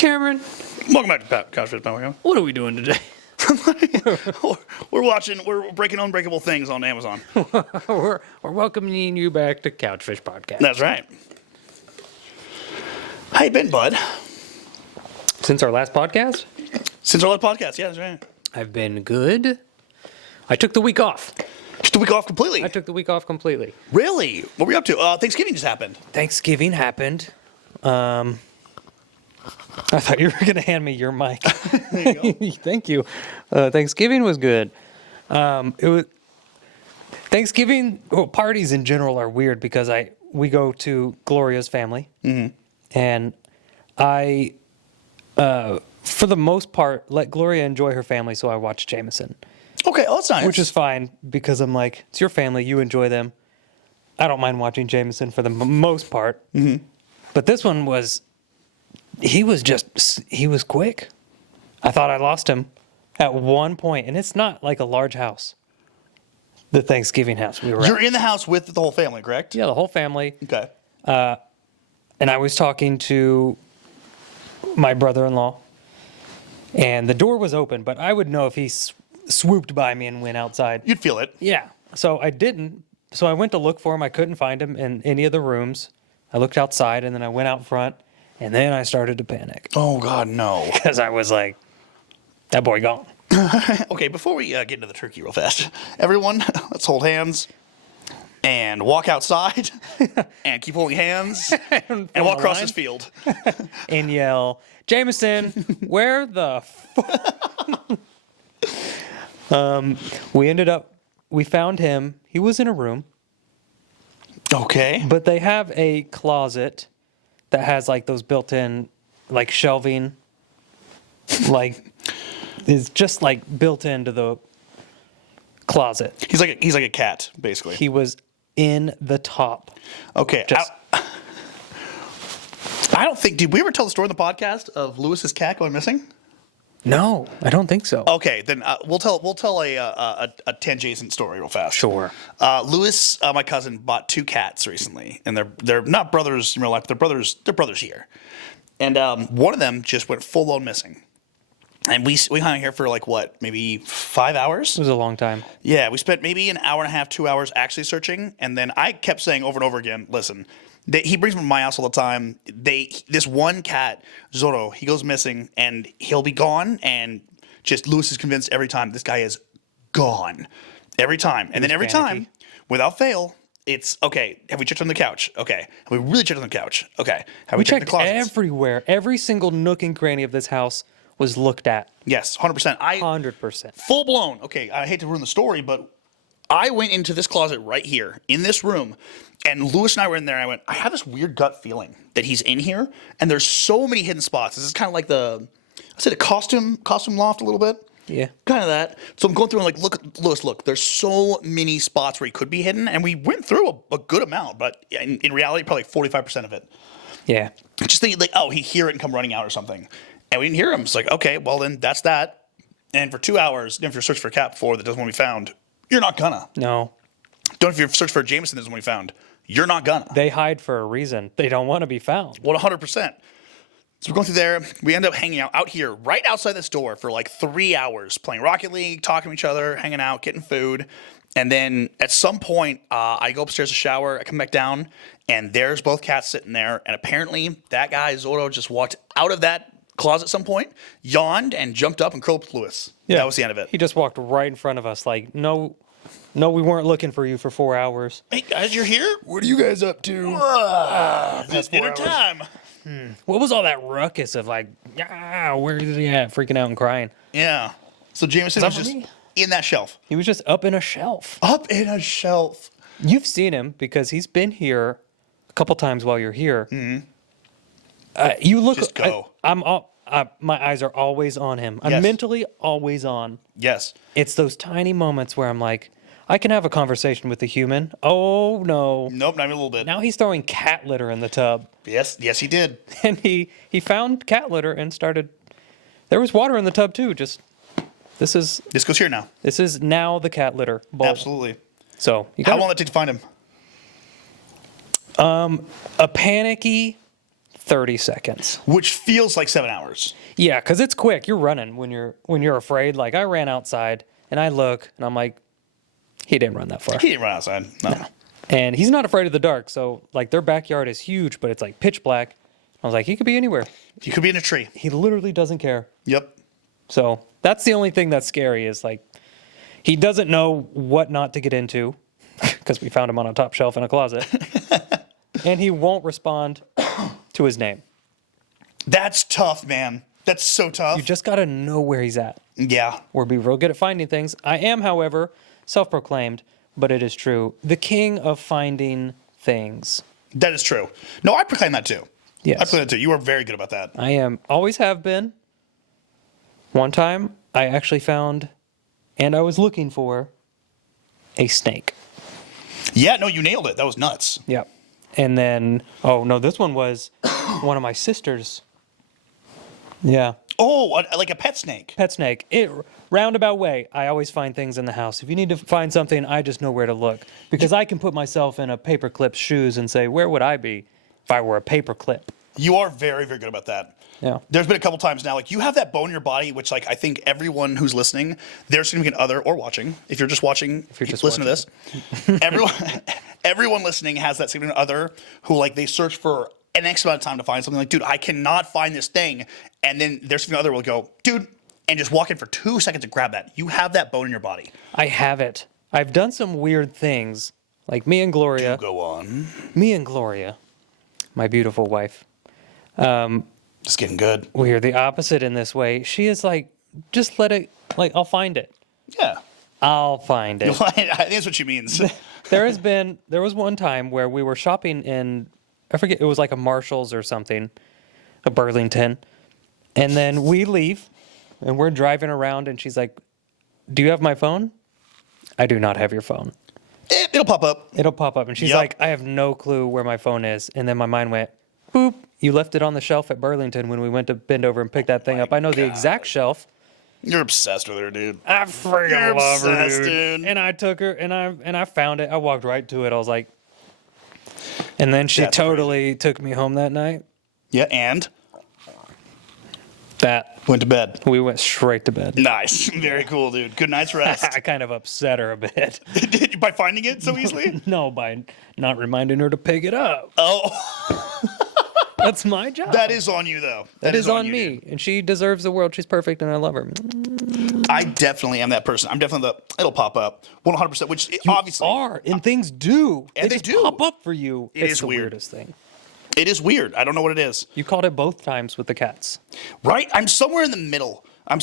Cameron, Welcome back to Couch Fish. what are we doing today? We're breaking Unbreakable Things on Amazon. we're welcoming you back to Couchfish Podcast. That's right. How you been, bud? Since our last podcast, Yeah, that's right. I've been good. I took the week off. Just a week off completely. I took the week off completely. Really? What were you up to? Thanksgiving just happened. Thanksgiving happened. I thought you were going to hand me your mic. There you go. Thank you. Thanksgiving was good. It was Thanksgiving. Well, parties in general are weird because we go to Gloria's family, and I, for the most part, let Gloria enjoy her family. So I watch Jameson, Okay, oh, that's nice. which is fine because I'm like, it's your family, you enjoy them. I don't mind watching Jameson for the most part, but this one was. He was quick. I thought I lost him at one point, and it's not like a large house. The Thanksgiving house we were You're at. in the house with the whole family, correct? Yeah, the whole family. Okay. And I was talking to my brother-in-law, and the door was open, but I would know if he swooped by me and went outside. You'd feel it. Yeah. So I didn't. So I went to look for him. I couldn't find him in any of the rooms. I looked outside, and then I went out front. And then I started to panic Oh, God, no. because I was like, that boy gone. Okay, before we get into the turkey real fast, everyone, let's hold hands and walk outside and keep holding hands and walk across line. this field. And yell, Jameson, where the we found him. He was in a room, Okay. but they have a closet that has like those built-in like shelving, like is just like built into the closet. He's like a cat, basically. He was in the top. Okay. Just- I don't think. Did we ever tell the story in the podcast of Lewis's cat going missing? No, I don't think so. Okay, then we'll tell a tangent story real fast. Sure. Lewis, my cousin, bought two cats recently, and they're not brothers in real life. They're brothers here, and one of them just went full on missing. And we hung out here for like what, maybe 5 hours? It was a long time. Yeah, we spent maybe an hour and a half, 2 hours actually searching, and then I kept saying over and over again, listen. He brings them to my house all the time. This one cat, Zorro, he goes missing and he'll be gone. And just Lewis is convinced every time this guy is gone. Every time. And then every time, without fail, it's, okay, have we checked on the couch? Okay. Have we really checked on the couch? Okay. Have we checked checked the closets? everywhere. Every single nook and cranny of this house was looked at. Yes, 100%. 100%. Full blown. Okay, I hate to ruin the story, but I went into this closet right here in this room, and Lewis and I were in there, and I went, I have this weird gut feeling that he's in here, and there's so many hidden spots. This is kind of like I said a costume loft a little bit. Yeah. Kind of that. So I'm going through and like, look, Lewis, look, there's so many spots where he could be hidden, and we went through a good amount, but in reality, probably 45% of it. Yeah. Just think like, oh, he'd hear it and come running out or something. And we didn't hear him. It's like, okay, well then that's that. And for 2 hours, if you're searching for a cat before that doesn't want to be found, you're not gonna. No. Don't if you're searching for a Jameson that doesn't want to be found, you're not gonna. They hide for a reason. They don't want to be found. Well, 100%. So we're going through there. We end up hanging out here, right outside this door for like 3 hours, playing Rocket League, talking to each other, hanging out, getting food. And then at some point, I go upstairs to shower. I come back down, and there's both cats sitting there. And apparently, that guy, Zorro, just walked out of that closet at some point, yawned, and jumped up and curled up with Lewis. Yeah. That was the end of it. He just walked right in front of us like, no, we weren't looking for you for 4 hours. Hey, guys, you're here? What are you guys up to? It's dinner time. What was all that ruckus of like, yeah, where is he at? Freaking out and crying. Yeah. So Jameson was for just me? in that shelf. He was just up in a shelf. Up in a shelf. You've seen him because he's been here a couple times while you're here. Mm-hmm. You look. Just go. My eyes are always on him. I'm Yes. mentally always on. Yes. It's those tiny moments where I'm like, I can have a conversation with a human. Oh no. Nope, not even a little bit. Now he's throwing cat litter in the tub. Yes, he did. And he found cat litter and started. There was water in the tub too. This is This goes here now. now the cat litter bowl. Absolutely. So you How got long did it take to find him? a panicky 30 seconds. Which feels like 7 hours. Yeah, because it's quick. You're running when you're afraid. Like, I ran outside, and I look, and I'm like, he didn't run that far. He didn't run outside. No. And he's not afraid of the dark. So, like, their backyard is huge, but it's, like, pitch black. I was like, he could be anywhere. He could be in a tree. He literally doesn't care. Yep. So, that's the only thing that's scary is, like, he doesn't know what not to get into because we found him on a top shelf in a closet. And he won't respond to his name. That's tough, man. That's so tough. You just got to know where he's at. Yeah. Or be real good at finding things. I am, however, self-proclaimed, but it is true, the king of finding things. That is true. No, I proclaim that too. Yes. I proclaim that too. You are very good about that. I am. Always have been. One time, I actually found, and I was looking for, a snake. Yeah, no, you nailed it. That was nuts. Yep. And then, oh, no, this one was one of my sisters. Yeah. Oh, like a pet snake. Pet snake. Roundabout way, I always find things in the house. If you need to find something, I just know where to look. Because I can put myself in a paperclip's shoes and say, where would I be if I were a paperclip? You are very, very good about that. Yeah. There's been a couple times now, like you have that bone in your body, which like I think everyone who's listening, their significant other or watching, if you're just watching, listen to this. Everyone listening has that significant other who like they search for an X amount of time to find something like, dude, I cannot find this thing. And then their significant other will go, dude, and just walk in for 2 seconds to grab that. You have that bone in your body. I have it. I've done some weird things. Like me and Gloria. Do go on. Me and Gloria, my beautiful wife. Just getting good. We are the opposite in this way. She is like, just let it, like, I'll find it. Yeah. I'll find it. I think that's what she means. There was one time where we were shopping in, I forget, it was like a Marshall's or something, a Burlington. And then we leave and we're driving around and she's like, do you have my phone? I do not have your phone. It'll pop up. It'll pop up. And she's Yep. like, I have no clue where my phone is. And then my mind went, boop. You left it on the shelf at Burlington when we went to bend over and pick that thing up. I know the exact shelf. You're obsessed with her, dude. I freaking You're love her, obsessed, dude. dude. And I took her and I found it. I walked right to it. I was like, and then she That's totally took me home that night. Yeah, and That went to bed. we went straight to bed. Nice. Very cool, dude. Good night's rest. I kind of upset her a bit. Did you by finding it so easily? No, by not reminding her to pick it up. Oh, That's my job. that is on you, though. That is on you, me. dude. And she deserves the world. She's perfect and I love her. I definitely am that person. I'm definitely it'll pop up 100%, which obviously Are and things do. And they just do. pop up for you. It It's is the weird. weirdest thing. it is weird. I don't know what it is. You called it both times with the cats. Right? I'm somewhere in the middle. I'm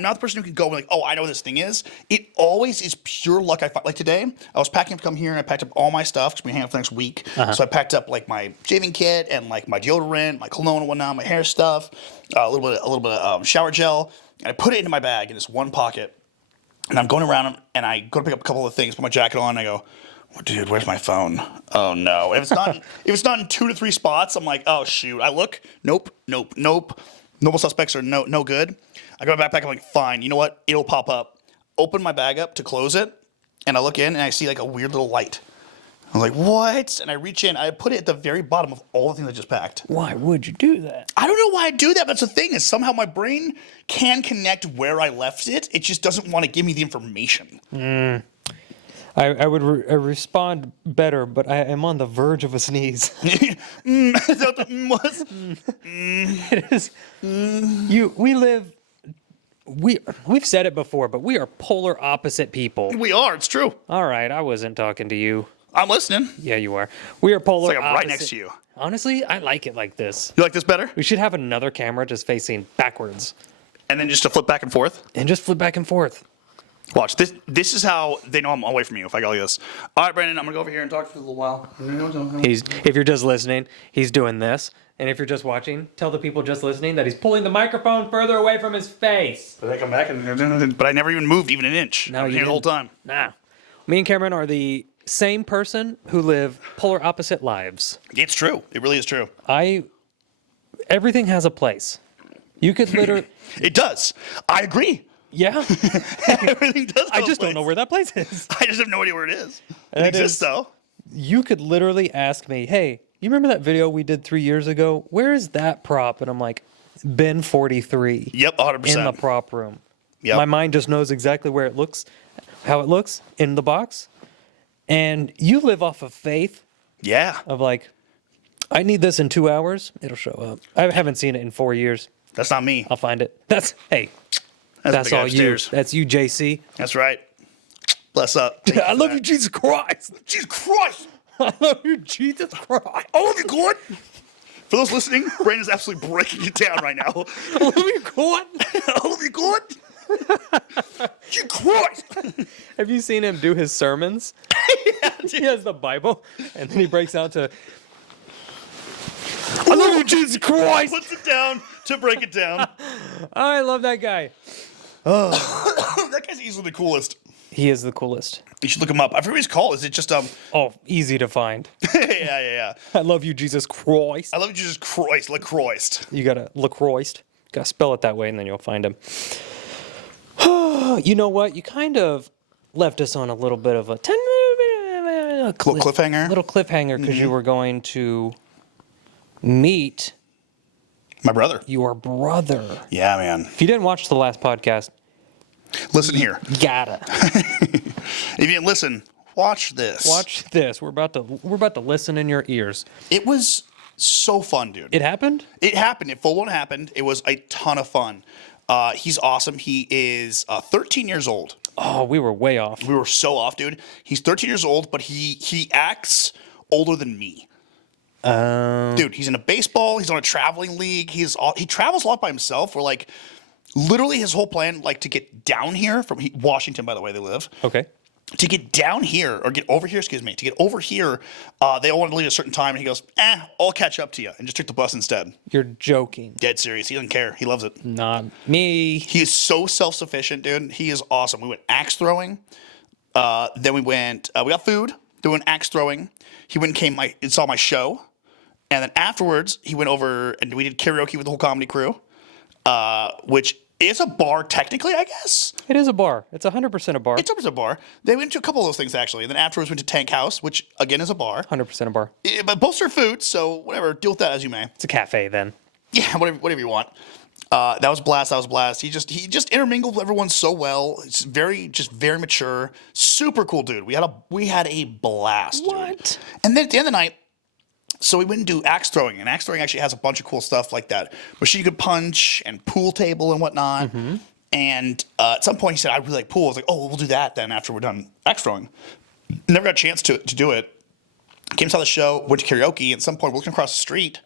not the person who can go like, oh, I know what this thing is. It always is pure luck. I find like today, I was packing to come here and I packed up all my stuff because we hang out for the next week. So I packed up like my shaving kit and like my deodorant, my cologne and whatnot, my hair stuff, a little bit of shower gel, and I put it into my bag in this one pocket. And I'm going around and I go to pick up a couple of things, put my jacket on, and I go, oh, dude, where's my phone? Oh no! If it's not in 2 to 3 spots, I'm like, oh shoot. I look, nope. Normal suspects are no good. I go back, I'm like, fine. You know what? It'll pop up. Open my bag up to close it, and I look in and I see like a weird little light. I'm like, what? And I reach in. I put it at the very bottom of all the things I just packed. Why would you do that? I don't know why I do that, but that's the thing is somehow my brain can connect where I left it. It just doesn't want to give me the information. I would respond better, but I am on the verge of a sneeze. Is that what the was? It is. We've said it before, but we are polar opposite people. We are. It's true. All right, I wasn't talking to you. I'm listening. Yeah, you are. We are polar It's like I'm opposite. right next to you. Honestly, I like it like this. You like this better? We should have another camera just facing backwards And then just to flip back and forth. and just flip back and forth. Watch this. This is how they know I'm away from you. If I go like this. All right, Brandon. I'm gonna go over here and talk for a little while. If you're just listening, he's doing this. And if you're just watching, tell the people just listening that he's pulling the microphone further away from his face. But I come back but I never even moved even an inch. No, I was you here the whole didn't. time. Nah. Me and Cameron are the same person who live polar opposite lives. It's true. It really is true. Everything has a place. You could literally, It does. I agree. yeah. Everything does. I just don't know where that place is. I just have no idea where it is. It That exists is- though. You could literally ask me, hey, you remember that video we did 3 years ago? Where is that prop? And I'm like, bin 43. Yep, 100%. In the prop room. Yep. My mind just knows exactly where it looks, how it looks in the box. And you live off of faith Yeah. of like, I need this in 2 hours. It'll show up. I haven't seen it in 4 years. That's not me. I'll find it. That's big all upstairs. you. That's you, JC. That's right. Bless up. I love you, Jesus Christ. Jesus Christ. I love you, Jesus Christ. I love you, God. For those listening, Brandon's absolutely breaking it down right now. I love you, God. I love you, God. Jesus Christ. Have you seen him do his sermons? Yeah, He has the Bible, and then he breaks out to, I love you, Jesus Christ. Puts it down to break it down. I love that guy. That guy's easily the coolest. He is the coolest. You should look him up. I forget what he's called. Is it just Oh, easy to find. yeah. I love you, Jesus Christ. I love you, Jesus Christ, LaCroixed. You gotta LaCroixed. Gotta spell it that way, and then you'll find him. You know what? You kind of left us on a little bit of a Cliffhanger? Little cliffhanger because you were going to meet My brother. your brother. Yeah, man. If you didn't watch the last podcast, Listen here. you gotta If you didn't listen, watch this. watch this. We're about to listen in your ears. It was so fun, dude. It happened. It happened. It full on happened. It was a ton of fun. He's awesome. He is 13 years old. Oh, we were way off. We were so off, dude. He's 13 years old, but he acts older than me. Dude, he's in a baseball. He's on a traveling league. He travels a lot by himself. We're like, literally his whole plan, like to get down here from Washington, by the way, they live. Okay. To get down here, or get over here, excuse me, to get over here, they all want to leave at a certain time, and he goes, I'll catch up to you, and just took the bus instead. You're joking. Dead serious. He doesn't care. He loves it. Not me. He is so self-sufficient, dude. He is awesome. We went axe throwing. Then we went, we got food, doing axe throwing. He went and saw my show. And then afterwards, he went over and we did karaoke with the whole comedy crew, which is a bar technically, I guess. It is a bar. It's 100% a bar. It's always a bar. They went to a couple of those things, actually. And then afterwards, went to Tank House, which, again, is a bar. 100% a bar. But both serve food, so whatever. Deal with that as you may. It's a cafe then. Yeah, whatever you want. That was blast. That was blast. He just intermingled with everyone so well. It's very mature. Super cool dude. We had a blast. What? Dude. And then at the end of the night, so we went and do axe throwing. And axe throwing actually has a bunch of cool stuff like that. Machine gun punch and pool table and whatnot. Mm-hmm. And at some point he said, I really like pool. I was like, oh, we'll do that then after we're done axe throwing. Never got a chance to do it. Came saw the show, went to karaoke. At some point we're looking across the street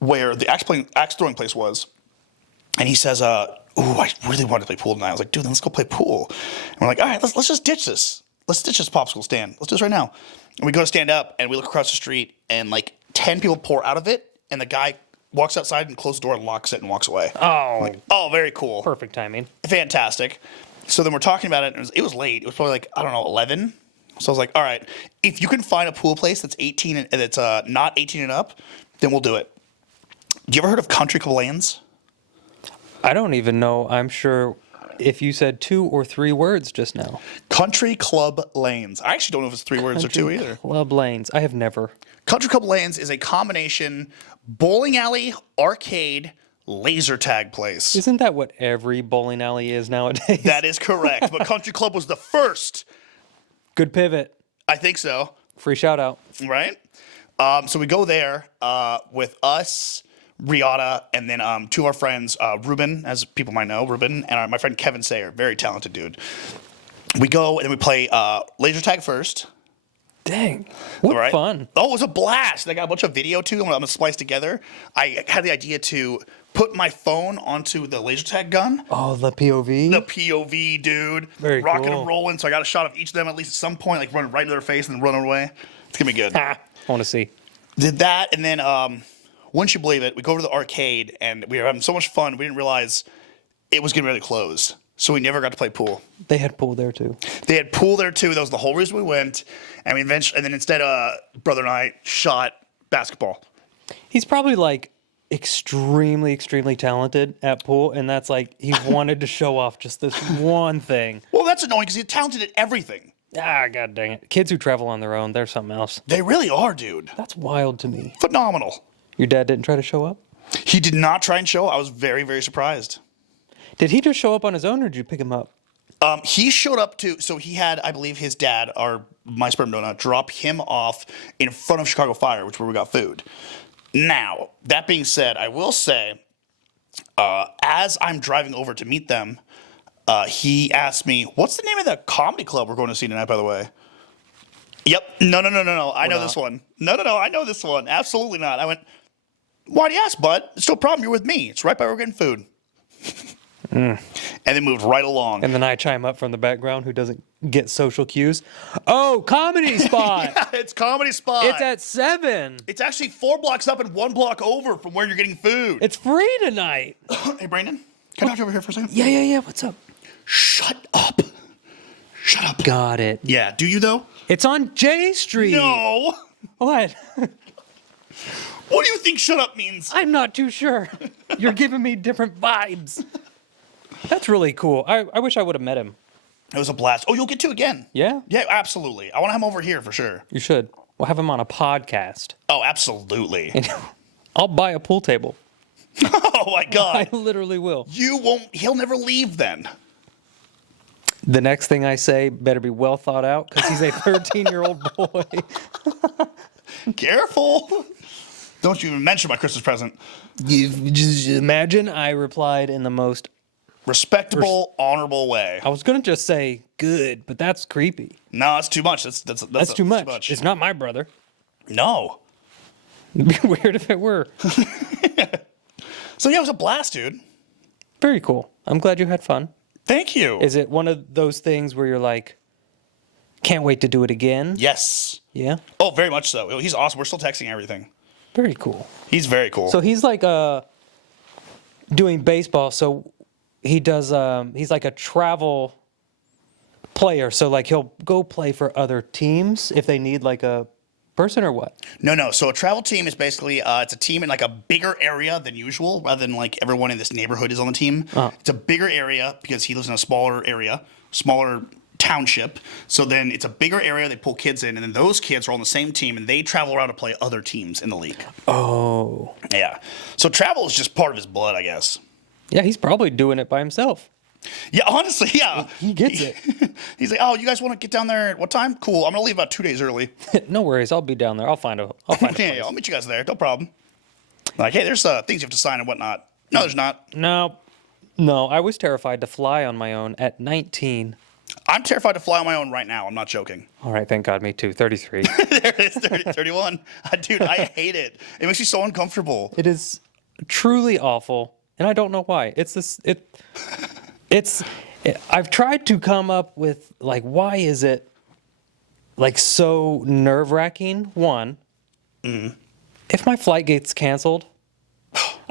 where the axe throwing place was. And he says, I really wanted to play pool tonight. I was like, dude, then let's go play pool. And we're like, all right, let's just ditch this. Let's ditch this popsicle stand. Let's do this right now. And we go to stand up, and we look across the street, and like 10 people pour out of it, and the guy walks outside and closes the door and locks it and walks away. Oh. Like, oh, very cool. Perfect timing. Fantastic. So then we're talking about it, and it was late. It was probably like, I don't know, 11. So I was like, all right, if you can find a pool place that's 18 and that's not 18 and up, then we'll do it. You ever heard of Country Club Lanes? I don't even know. I'm sure if you said 2 or 3 words just now. Country Club Lanes. I actually don't know if it's 3 words or 2 either. Club Lanes. I have never. Country Club Lanes is a combination bowling alley, arcade, laser tag place. Isn't that what every bowling alley is nowadays? That is correct. But Country Club was the first. Good pivot. I think so. Free shout out. Right? So we go there with us, Riata, and then 2 of our friends, Ruben, as people might know, Ruben, and my friend Kevin Sayer, very talented dude. We go and we play laser tag first. Dang. What Right? fun. Oh, it was a blast. I got a bunch of video too. I'm going to splice together. I had the idea to put my phone onto the laser tag gun. Oh, the POV? The POV, dude. Very Rocking cool. and rolling. So I got a shot of each of them at least at some point, like running right into their face and then running away. It's going to be good. I want to see. Did that, and then wouldn't you believe it, we go to the arcade, and we were having so much fun, we didn't realize it was getting ready to close. So we never got to play pool. They had pool there too. They had pool there too. That was the whole reason we went. And we eventually, and then instead, brother and I shot basketball. He's probably like extremely, extremely talented at pool, and that's like he wanted to show off just this one thing. Well, that's annoying because he's talented at everything. Ah, god dang it. Kids who travel on their own, they're something else. They really are, dude. That's wild to me. Phenomenal. Your dad didn't try to show up? He did not try and show. I was very, very surprised. Did he just show up on his own, or did you pick him up? He showed up so he had, I believe, his dad, my sperm donor, drop him off in front of Chicago Fire, which is where we got food. Now, that being said, I will say, as I'm driving over to meet them, he asked me, what's the name of the comedy club we're going to see tonight, by the way? Yep. No. I know this one. No. I know this one. Absolutely not. I went, why do you ask, bud? It's no problem. You're with me. It's right by where we're getting food. And then moved right along. And then I chime up from the background, who doesn't get social cues. Oh, comedy spot. Yeah, it's comedy spot. It's at 7. It's actually 4 blocks up and 1 block over from where you're getting food. It's free tonight. Hey, Brandon, can I talk to you over here for a second? Yeah. What's up? Shut up. Shut up. Got it. Yeah, do you though? It's on J Street. No. What? What do you think shut up means? I'm not too sure. You're giving me different vibes. That's really cool. I wish I would have met him. It was a blast. Oh, you'll get to again. Yeah? Yeah, absolutely. I want to have him over here for sure. You should. We'll have him on a podcast. Oh, absolutely. And I'll buy a pool table. Oh my God. I literally will. You won't, he'll never leave then. The next thing I say better be well thought out, because he's a 13-year-old boy. Careful. Don't you even mention my Christmas present. You just imagine I replied in the most... Respectable, honorable way. I was going to just say good, but that's creepy. No, that's too much. That's too much. It's not my brother. No. It'd be weird if it were. So yeah, it was a blast, dude. Very cool. I'm glad you had fun. Thank you. Is it one of those things where you're like, can't wait to do it again? Yes. Yeah? Oh, very much so. He's awesome. We're still texting everything. Very cool. He's very cool. So he's like doing baseball, so he does, he's like a travel player. So like he'll go play for other teams if they need like a person or what? No. So a travel team is basically, it's a team in like a bigger area than usual, rather than like everyone in this neighborhood is on the team. It's a bigger area because he lives in a smaller area, smaller township. So then it's a bigger area. They pull kids in, and then those kids are on the same team, and they travel around to play other teams in the league. Oh. Yeah. So travel is just part of his blood, I guess. Yeah, he's probably doing it by himself. Yeah, honestly, yeah. He gets it. He's like, oh, you guys want to get down there at what time? Cool. I'm going to leave about 2 days early. No worries. I'll be down there. I'll find a Yeah, I'll meet you guys there. No problem. Like, hey, there's things you have to sign and whatnot. No, there's not. No, I was terrified to fly on my own at 19. I'm terrified to fly on my own right now. I'm not joking. All right, thank God, me too. 33. There it is, 31. Dude, I hate it. It makes me so uncomfortable. It is truly awful, and I don't know why. I've tried to come up with, like, why is it, like, so nerve-wracking? One, if my flight gets canceled,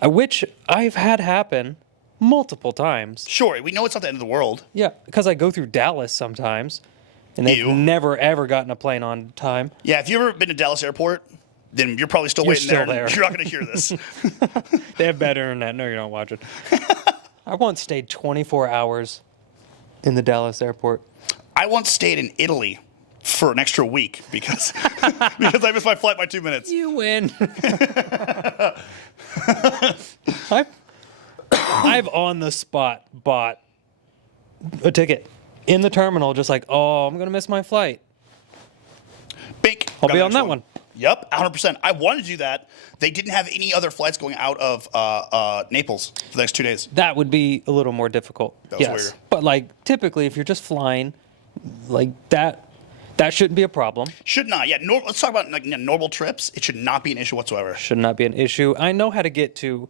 which I've had happen multiple times. Sure, we know it's not the end of the world. Yeah, because I go through Dallas sometimes, and they've never, ever gotten a plane on time. Yeah, if you've ever been to Dallas Airport, then you're probably still waiting still there. there. You're not going to hear this. They have better internet. No, you're not watching. I once stayed 24 hours in the Dallas airport. I once stayed in Italy for an extra week because I missed my flight by 2 minutes. You win. I've on the spot bought a ticket in the terminal, just like, oh, I'm going to miss my flight. Bink. I'll be on that one. Yep, 100%. I wanted to do that. They didn't have any other flights going out of Naples for the next 2 days. That would be a little more difficult. That was weird. But like typically, if you're just flying, like that shouldn't be a problem. Should not. Yeah. Let's talk about like normal trips. It should not be an issue whatsoever. Should not be an issue. I know how to get to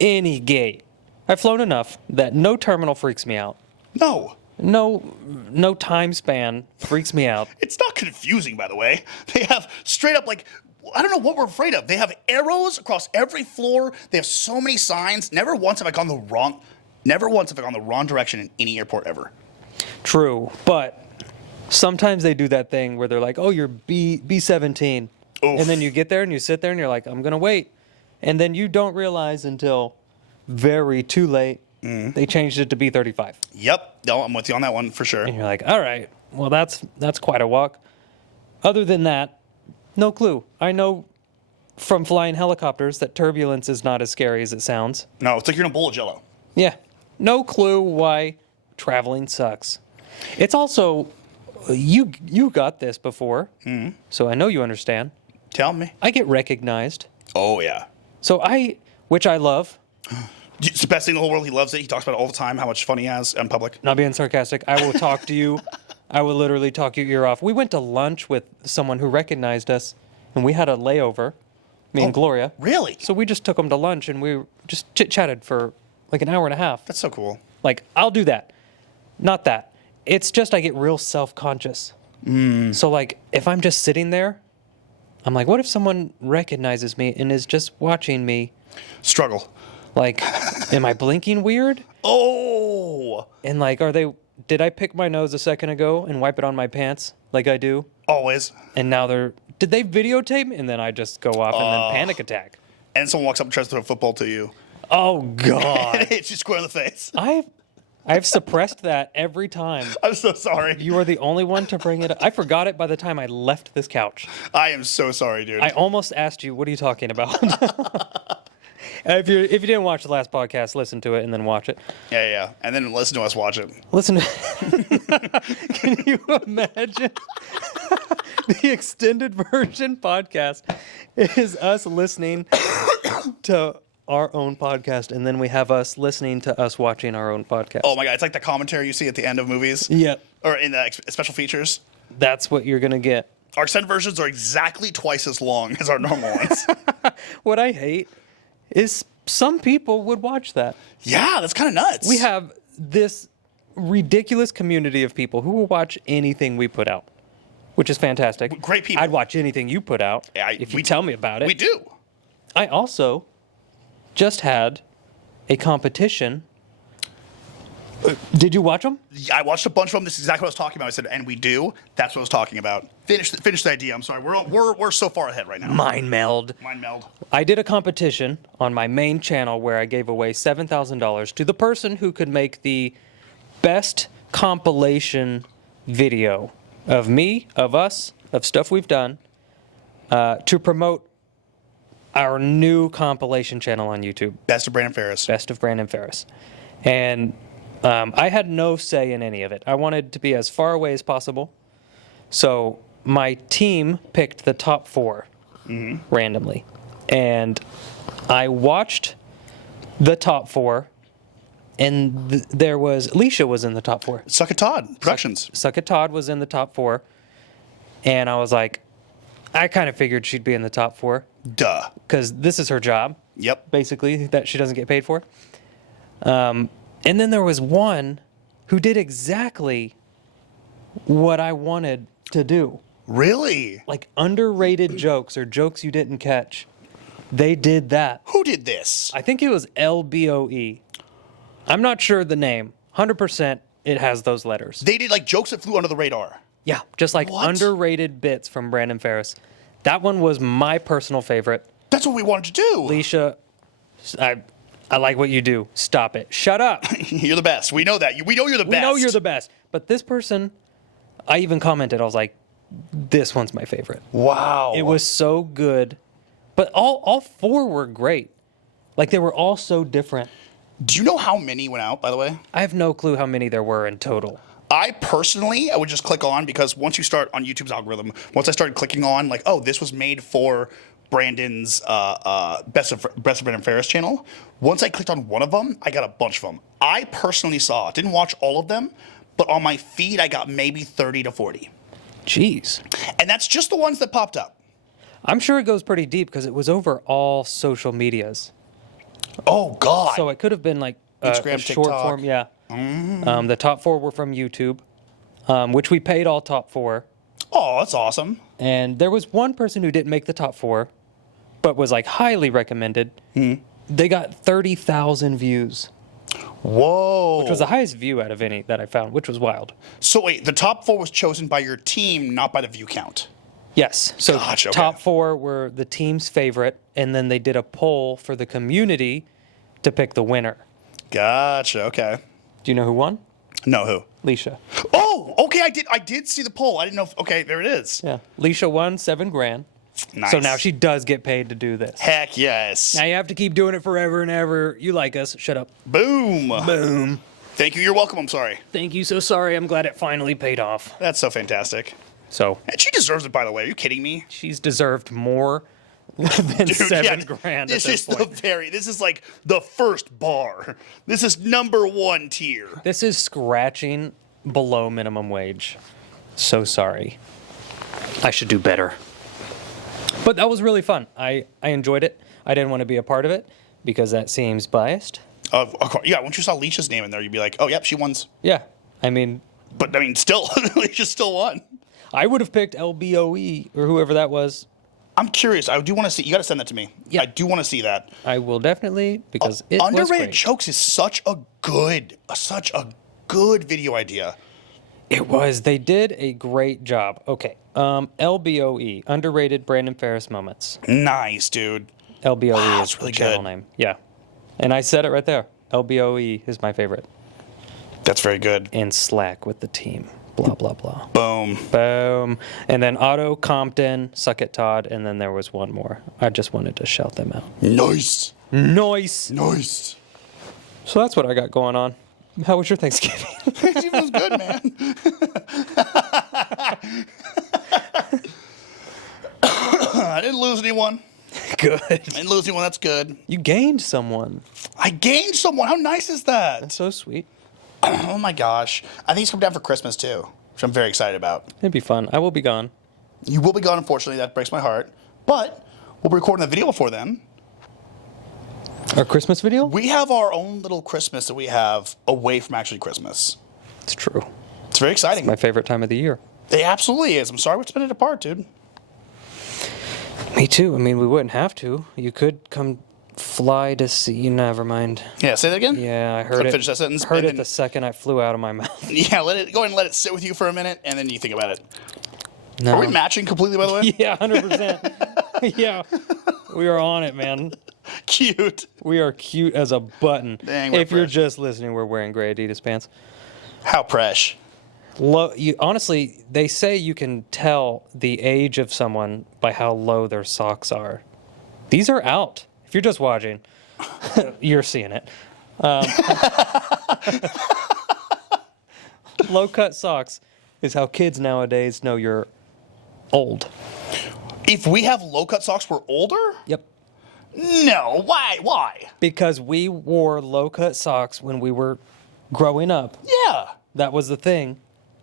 any gate. I've flown enough that no terminal freaks me out. No. No time span freaks me out. It's not confusing, by the way. They have straight up, like, I don't know what we're afraid of. They have arrows across every floor. They have so many signs. Never once have I gone the wrong direction in any airport ever. True, but sometimes they do that thing where they're like, "Oh, you're B17," Oof. and then you get there and you sit there and you're like, "I'm gonna wait," and then you don't realize until very too late They changed it to be 35. Yep. No, I'm with you on that one for sure. And you're like, all right, well, that's quite a walk. Other than that, no clue. I know from flying helicopters that turbulence is not as scary as it sounds. No, it's like you're in a bowl of Jello. Yeah. No clue why traveling sucks. It's also, you got this before, so I know you understand. Tell me. I get recognized. Oh, yeah. So which I love. It's the best thing in the whole world. He loves it. He talks about it all the time, how much fun he has in public. Not being sarcastic, I will talk to you. I will literally talk your ear off. We went to lunch with someone who recognized us, and we had a layover, me and Gloria. Really? So we just took them to lunch, and we just chit-chatted for like an hour and a half. That's so cool. Like, I'll do that. Not that. It's just I get real self-conscious. So, like, if I'm just sitting there, I'm like, what if someone recognizes me and is just watching me? Struggle. Like, am I blinking weird? Oh! And, like, did I pick my nose a second ago and wipe it on my pants like I do? Always. And now did they videotape me? And then I just go off and then panic attack. And someone walks up and tries to throw a football to you. Oh, God. And it hits you square in the face. I've suppressed that every time. I'm so sorry. You are the only one to bring it up. I forgot it by the time I left this couch. I am so sorry, dude. I almost asked you, what are you talking about? If you didn't watch the last podcast, listen to it and then watch it. Yeah. And then listen to us watch it. Listen to Can you imagine? The extended version podcast is us listening to our own podcast, and then we have us listening to us watching our own podcast. Oh my God, it's like the commentary you see at the end of movies. Yep. Or in the special features. That's what you're going to get. Our extended versions are exactly twice as long as our normal ones. What I hate is some people would watch that. Yeah, that's kind of nuts. We have this ridiculous community of people who will watch anything we put out, which is fantastic. Great people. I'd watch anything you put out if you tell me about it. We do. I also just had a competition. Did you watch them? I watched a bunch of them. This is exactly what I was talking about. I said, and we do. That's what I was talking about. Finish the idea. I'm sorry. We're so far ahead right now. Mind meld. Mind meld. I did a competition on my main channel where I gave away $7,000 to the person who could make the best compilation video of me, of us, of stuff we've done to promote our new compilation channel on YouTube. Best of Brandon Ferris. Best of Brandon Ferris. And I had no say in any of it. I wanted to be as far away as possible. So my team picked the top 4 randomly. And I watched the top 4, and there was Alicia was in the top 4. Suck It Todd Productions. Suck It Todd was in the top 4. And I was like, I kind of figured she'd be in the top 4. Duh. Because this is her job. Yep. Basically, that she doesn't get paid for. And then there was one who did exactly what I wanted to do. Really? Like underrated jokes or jokes you didn't catch. They did that. Who did this? I think it was LBOE. I'm not sure the name. 100% it has those letters. They did like jokes that flew under the radar. Yeah, just like What? underrated bits from Brandon Ferris. That one was my personal favorite. That's what we wanted to do. Alicia, I like what you do. Stop it. Shut up. You're the best. We know that. We know you're the best. We know you're the best. But this person, I even commented, I was like, this one's my favorite. Wow. It was so good. But all 4 were great. Like, they were all so different. Do you know how many went out, by the way? I have no clue how many there were in total. I would just click on, because once you start on YouTube's algorithm, once I started clicking on, like, oh, this was made for Brandon's Best of Brandon Ferris channel. Once I clicked on one of them, I got a bunch of them. I personally didn't watch all of them, but on my feed, I got maybe 30 to 40. Jeez. And that's just the ones that popped up. I'm sure it goes pretty deep because it was over all social medias. Oh, God. So it could have been like a Instagram, short TikTok. form. Yeah. The top 4 were from YouTube, which we paid all top 4. Oh, that's awesome. And there was one person who didn't make the top 4, but was like highly recommended. They got 30,000 views, Whoa. which was the highest view out of any that I found, which was wild. So wait, the top 4 was chosen by your team, not by the view count. Yes. So Gotcha, okay. top 4 were the team's favorite, and then they did a poll for the community to pick the winner. Gotcha. Okay. Do you know who won? No, who? Leisha. Oh, okay. I did see the poll. I didn't know. Okay, there it is. Yeah. Leisha won $7,000. Nice. So now she does get paid to do this. Heck yes. Now you have to keep doing it forever and ever. You like us. Shut up. Boom. Boom. Thank you. You're welcome. I'm sorry. Thank you. So sorry. I'm glad it finally paid off. That's so fantastic. So And she deserves it, by the way. Are you kidding me? she's deserved more than $7,000 This at is this point. this is like the first bar. This is number 1 tier. This is scratching below minimum wage. So sorry. I should do better. But that was really fun. I enjoyed it. I didn't want to be a part of it because that seems biased. Of course. Yeah, once you saw Leisha's name in there, you'd be like, oh, yep, she won. Yeah. I mean, But, I mean, still, Leisha still won. I would have picked LBOE or whoever that was. I'm curious. I do want to see. You got to send that to me. Yeah. I do want to see that. I will definitely because it was Underrated great. Chokes is such a good video idea. It was. They did a great job. Okay. LBOE, underrated Brandon Ferris moments. Nice, dude. LBOE Wow, is that's really the channel good. name. Yeah. And I said it right there. LBOE is my favorite. That's very good. And Slack with the team. Blah, blah, blah. Boom. Boom. And then Otto, Compton, Suck It Todd, and then there was one more. I just wanted to shout them out. Nice. Nice. Nice. So that's what I got going on. How was your Thanksgiving? It was good, man. I didn't lose anyone. Good. I didn't lose anyone. That's good. You gained someone. I gained someone. How nice is that? That's so sweet. Oh my gosh. I think he's coming down for Christmas too, which I'm very excited about. It'd be fun. I will be gone. You will be gone, unfortunately. That breaks my heart. But we'll be recording the video before then. Our Christmas video? We have our own little Christmas that we have away from actually Christmas. It's true. It's very exciting. My favorite time of the year. It absolutely is. I'm sorry we split it apart, dude. Me too. I mean, we wouldn't have to. You could come fly to see. Never mind. Yeah, say that again? Yeah, I heard it. Finish that sentence. Heard and it then- the second I flew out of my mouth. Yeah, go ahead and let it sit with you for a minute, and then you think about it. No. Are we matching completely, by the way? Yeah, 100%. Yeah, we are on it, man. Cute. We are cute as a button. Dang, we're if you're fresh. just listening, we're wearing gray Adidas pants. How fresh. Honestly, they say you can tell the age of someone by how low their socks are. These are out. If you're just watching, you're seeing it. Low-cut socks is how kids nowadays know you're old. If we have low-cut socks, we're older? Yep. No. Why? Why? Because we wore low-cut socks when we were growing up. Yeah. That was the thing.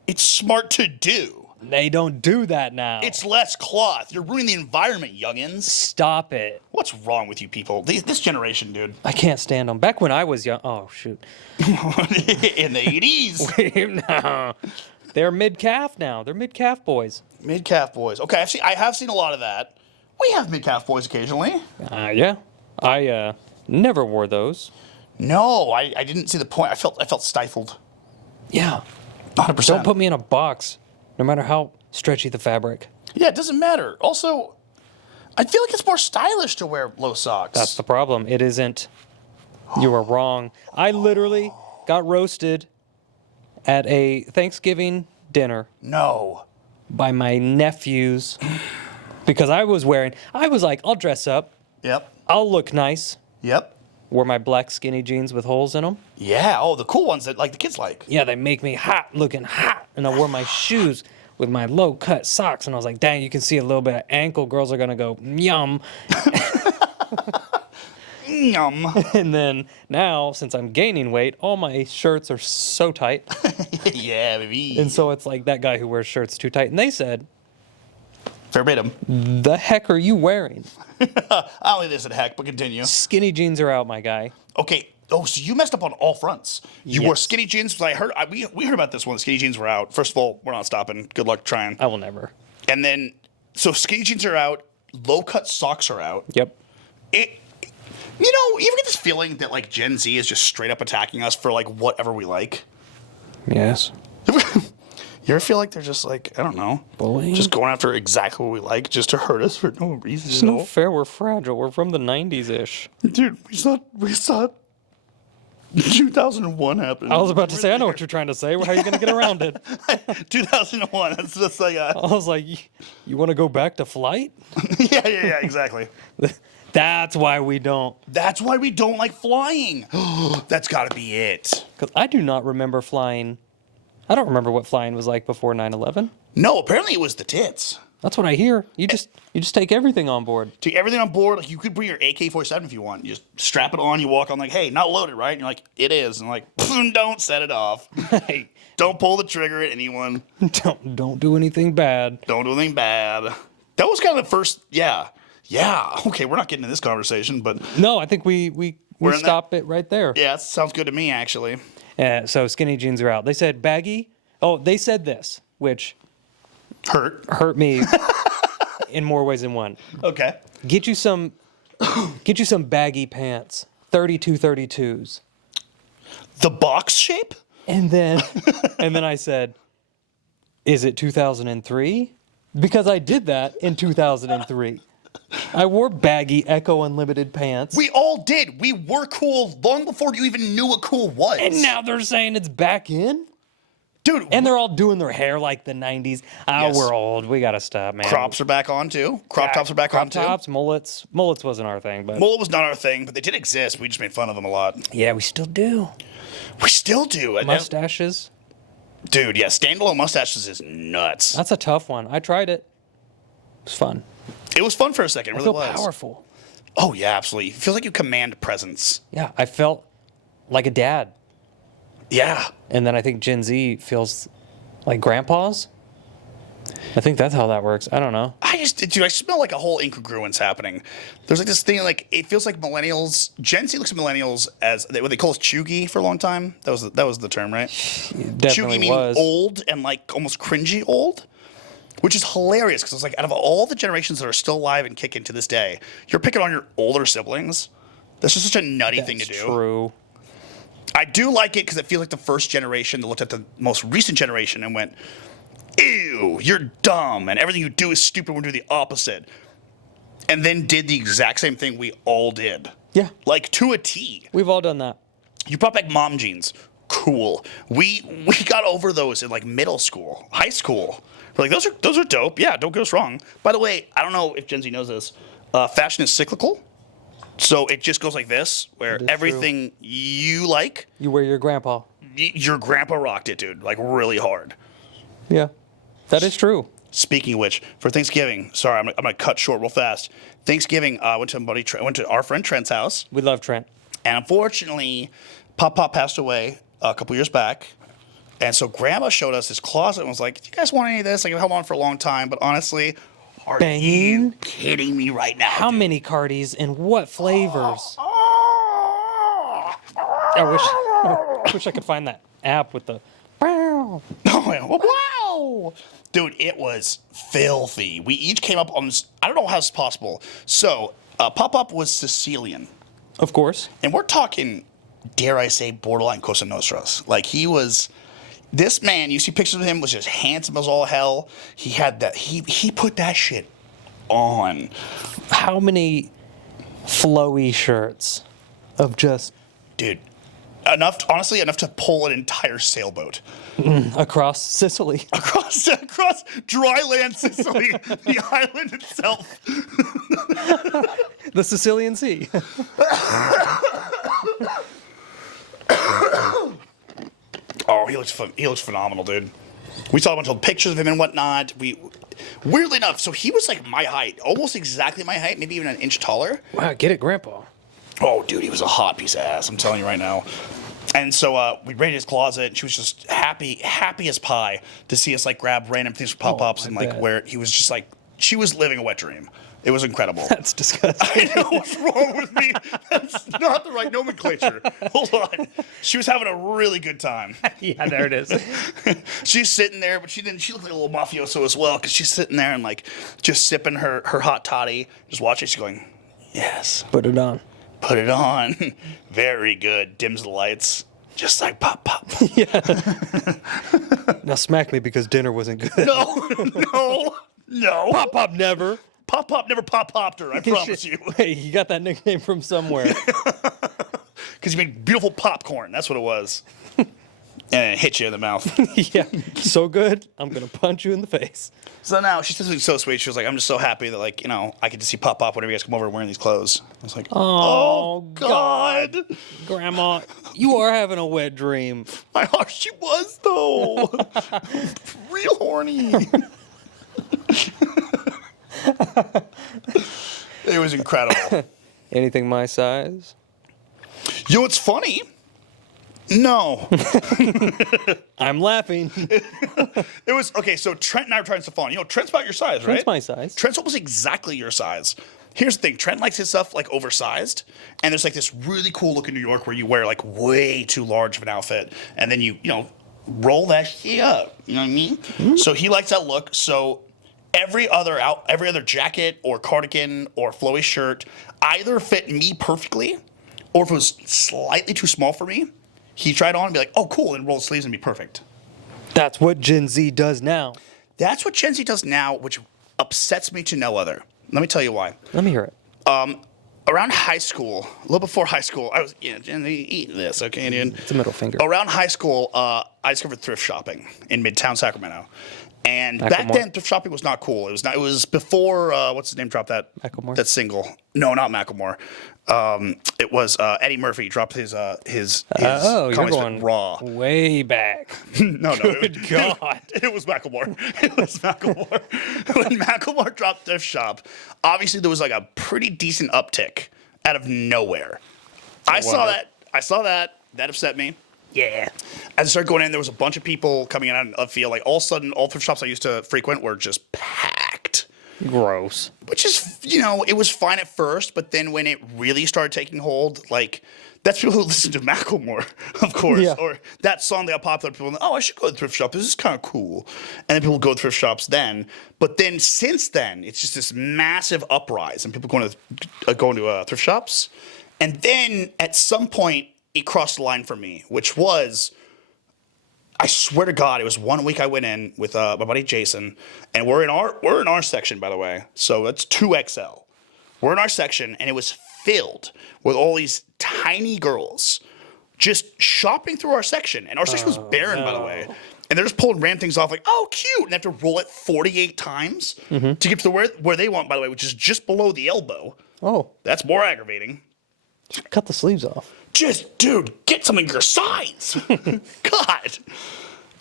It's smart to do. They don't do that now. It's less cloth. You're ruining the environment, youngins. Stop it. What's wrong with you people? This generation, dude. I can't stand them. Back when I was young. Oh, shoot. In the 80s. No. They're mid-calf now. They're mid-calf boys. Mid-calf boys. Okay, I have seen a lot of that. We have mid-calf boys occasionally. Yeah. I never wore those. No, I didn't see the point. I felt stifled. Yeah. 100%. Don't put me in a box, no matter how stretchy the fabric. Yeah, it doesn't matter. Also, I feel like it's more stylish to wear low socks. That's the problem. It isn't. You are wrong. I literally got roasted at a Thanksgiving dinner No. by my nephews because I was like, I'll dress up. Yep. I'll look nice. Yep. Wore my black skinny jeans with holes in them. Yeah. Oh, the cool ones that like the kids like. Yeah, they make me hot, looking hot. And I wore my shoes with my low-cut socks. And I was like, dang, you can see a little bit of ankle. Girls are going to go, yum. Yum. And then now, since I'm gaining weight, all my shirts are so tight. Yeah, baby. And so it's like that guy who wears shirts too tight. And they said, Verbatim. the heck are you wearing? I only this at heck, but continue. Skinny jeans are out, my guy. Okay. Oh, so you messed up on all fronts. You wore Yes. skinny jeans. We heard about this one. Skinny jeans were out. First of all, we're not stopping. Good luck trying. I will never. And then, so skinny jeans are out. Low cut socks are out. Yep. You ever get this feeling that like Gen Z is just straight up attacking us for like whatever we like? Yes. You ever feel like they're just like, I don't know, Bullying? just going after exactly what we like just to hurt us for no reason It's at not all? fair. We're fragile. We're from the 90s-ish. Dude, we saw 2001 happened. I was about to say, I know what you're trying to say. How are you going to get around it? 2001. That's just like I was like, you want to go back to flight? yeah, exactly. That's why we don't. That's why we don't like flying. That's got to be it. Because I do not remember flying. I don't remember what flying was like before 9/11. No, apparently it was the tits. That's what I hear. You just take everything on board. Take everything on board. Like you could bring your AK-47 if you want. You just strap it on. You walk on like, hey, not loaded, right? And you're like, it is. And like, don't set it off. Hey, Don't pull the trigger at anyone. don't do anything bad. Don't do anything bad. That was kind of the first. Yeah. Okay, we're not getting into this conversation, but No, I think we stop it right there. yeah, that sounds good to me actually. So skinny jeans are out. They said baggy. Oh, they said this, which hurt me in more ways than one. Okay. Get you some baggy pants, 32s. The box shape? And then I said, is it 2003? Because I did that in 2003. I wore baggy Echo Unlimited pants. We all did. We were cool long before you even knew what cool was. And now they're saying it's back in? Dude. And they're all doing their hair like the 90s. Yes. We're old. We got to stop, man. Crops are back on too. Crop tops are back on too. Crop tops, mullets. Mullets wasn't our thing, but Mullet was not our thing, but they did exist. We just made fun of them a lot. yeah, we still do. We still do. Mustaches. Dude, yeah, standalone mustaches is nuts. That's a tough one. I tried it. It was fun. It was fun for a second. It I really feel was. powerful. Oh, yeah, absolutely. It feels like you command presence. Yeah, I felt like a dad. Yeah. And then I think Gen Z feels like grandpas. I think that's how that works. I don't know. I smell like a whole incongruence happening. There's like this thing, like, it feels like millennials, Gen Z looks at millennials as, what they call us chuggy for a long time. That was the term, right? It definitely Chuggy meaning was. old and like almost cringy old, which is hilarious because it's like out of all the generations that are still alive and kicking to this day, you're picking on your older siblings. That's just such a nutty thing to do. True. I do like it because it feels like the first generation that looked at the most recent generation and went, ew, you're dumb, and everything you do is stupid. We're going to do the opposite. And then did the exact same thing we all did. Yeah. Like, to a T. We've all done that. You brought back mom jeans. Cool. We got over those in, like, middle school, high school. We're like, those are dope. Yeah, don't get us wrong. By the way, I don't know if Gen Z knows this. Fashion is cyclical. So it just goes like this, where everything you like, You wear your grandpa. your grandpa rocked it, dude, like really hard. Yeah. That is true. Speaking of which, for Thanksgiving, sorry, I'm gonna cut short real fast. Thanksgiving, went to our friend Trent's house, We love Trent. and unfortunately, Pop passed away a couple years back, and so Grandma showed us his closet and was like, "Do you guys want any of this? Like, I've held on for a long time, but honestly, are you Banging? kidding me right now?" How many cardies and what flavors? I wish I could find that app with the. Oh, wow! Dude, it was filthy. We each came up on this. I don't know how it's possible. So, Pop was Sicilian. Of course. And we're talking, dare I say, borderline Cosa Nostras. Like, he was. This man, you see pictures of him, was just handsome as all hell. He had that. He put that shit on. How many flowy shirts of just Dude, honestly, enough to pull an entire sailboat. across Sicily? Across dry land Sicily, the island itself. The Sicilian Sea. Oh, he looks phenomenal, dude. We saw a bunch of pictures of him and whatnot. Weirdly enough, so he was like my height, almost exactly my height, maybe even an inch taller. Wow, get it, Grandpa. Oh, dude, he was a hot piece of ass. I'm telling you right now. And so we raided his closet, and she was just happy as pie to see us like grab random things from Pop-Ups and like bet. where he was just like, she was living a wet dream. It was incredible. That's disgusting. I know what's wrong with me. That's not the right nomenclature. Hold on. She was having a really good time. Yeah, there it is. She's sitting there, but she looked like a little mafioso as well, because she's sitting there and like just sipping her hot toddy, just watching. She's going, yes. Put it on. Put it on. Very good. Dims the lights. Just like Pop. Now smack me because dinner wasn't good. No. Pop never. Pop never popped her, I promise you. Hey, you got that nickname from somewhere. Because you made beautiful popcorn. That's what it was. And it hit you in the mouth. Yeah, so good. I'm gonna punch you in the face. So now she says something so sweet. She was like, "I'm just so happy that like I get to see Pop whenever you guys come over wearing these clothes." I was like, "Oh God, Grandma, you are having a wet dream." my heart, she was though, real horny." It was incredible. Anything my size? You know what's funny? No. I'm laughing. It was okay. So Trent and I were trying stuff on. Trent's about your size, right? Trent's my size. Trent's almost exactly your size. Here's the thing: Trent likes his stuff like oversized, and there's like this really cool look in New York where you wear like way too large of an outfit, and then you roll that shit up. You know what I mean? Mm-hmm. So he likes that look. So every other jacket or cardigan or flowy shirt either fit me perfectly, or if it was slightly too small for me, he tried on and be like, "Oh, cool," and roll the sleeves and be perfect. That's what Gen Z does now. That's what Gen Z does now, which upsets me to no other. Let me tell you why. Let me hear it. Around high school, a little before high school, I was Gen Z eating this, okay, dude? It's a middle finger. Around high school, I discovered thrift shopping in Midtown Sacramento. And back then, thrift shopping was not cool. It was not. It was before what's his name dropped that Macklemore? that single. No, not Macklemore. It was Eddie Murphy dropped his you're going Raw. way back. No, Good God. It was Macklemore. It was Macklemore. When Macklemore dropped Thrift Shop, obviously there was like a pretty decent uptick out of nowhere. I saw that. That upset me. Yeah. As I started going in, there was a bunch of people coming in out of field. Like all of a sudden, all thrift shops I used to frequent were just packed. Gross. Which is, it was fine at first, but then when it really started taking hold, like that's people who listen to Macklemore, of course, Yeah. or that song that got popular. People, I should go to the thrift shop. This is kind of cool, and then people go to thrift shops then. But then since then, it's just this massive uprise, and people going to thrift shops, and then at some point it crossed the line for me, which was, I swear to God, it was 1 week I went in with my buddy Jason, and we're in our section, by the way, so that's 2XL. We're in our section, and it was filled with all these tiny girls just shopping through our section, and our section was barren, by the way. And they're just pulling random things off, like, "Oh, cute," and they have to roll it 48 times to get to where they want, by the way, which is just below the elbow. Oh. That's more aggravating. Just cut the sleeves off. Just, dude, get something your size. God.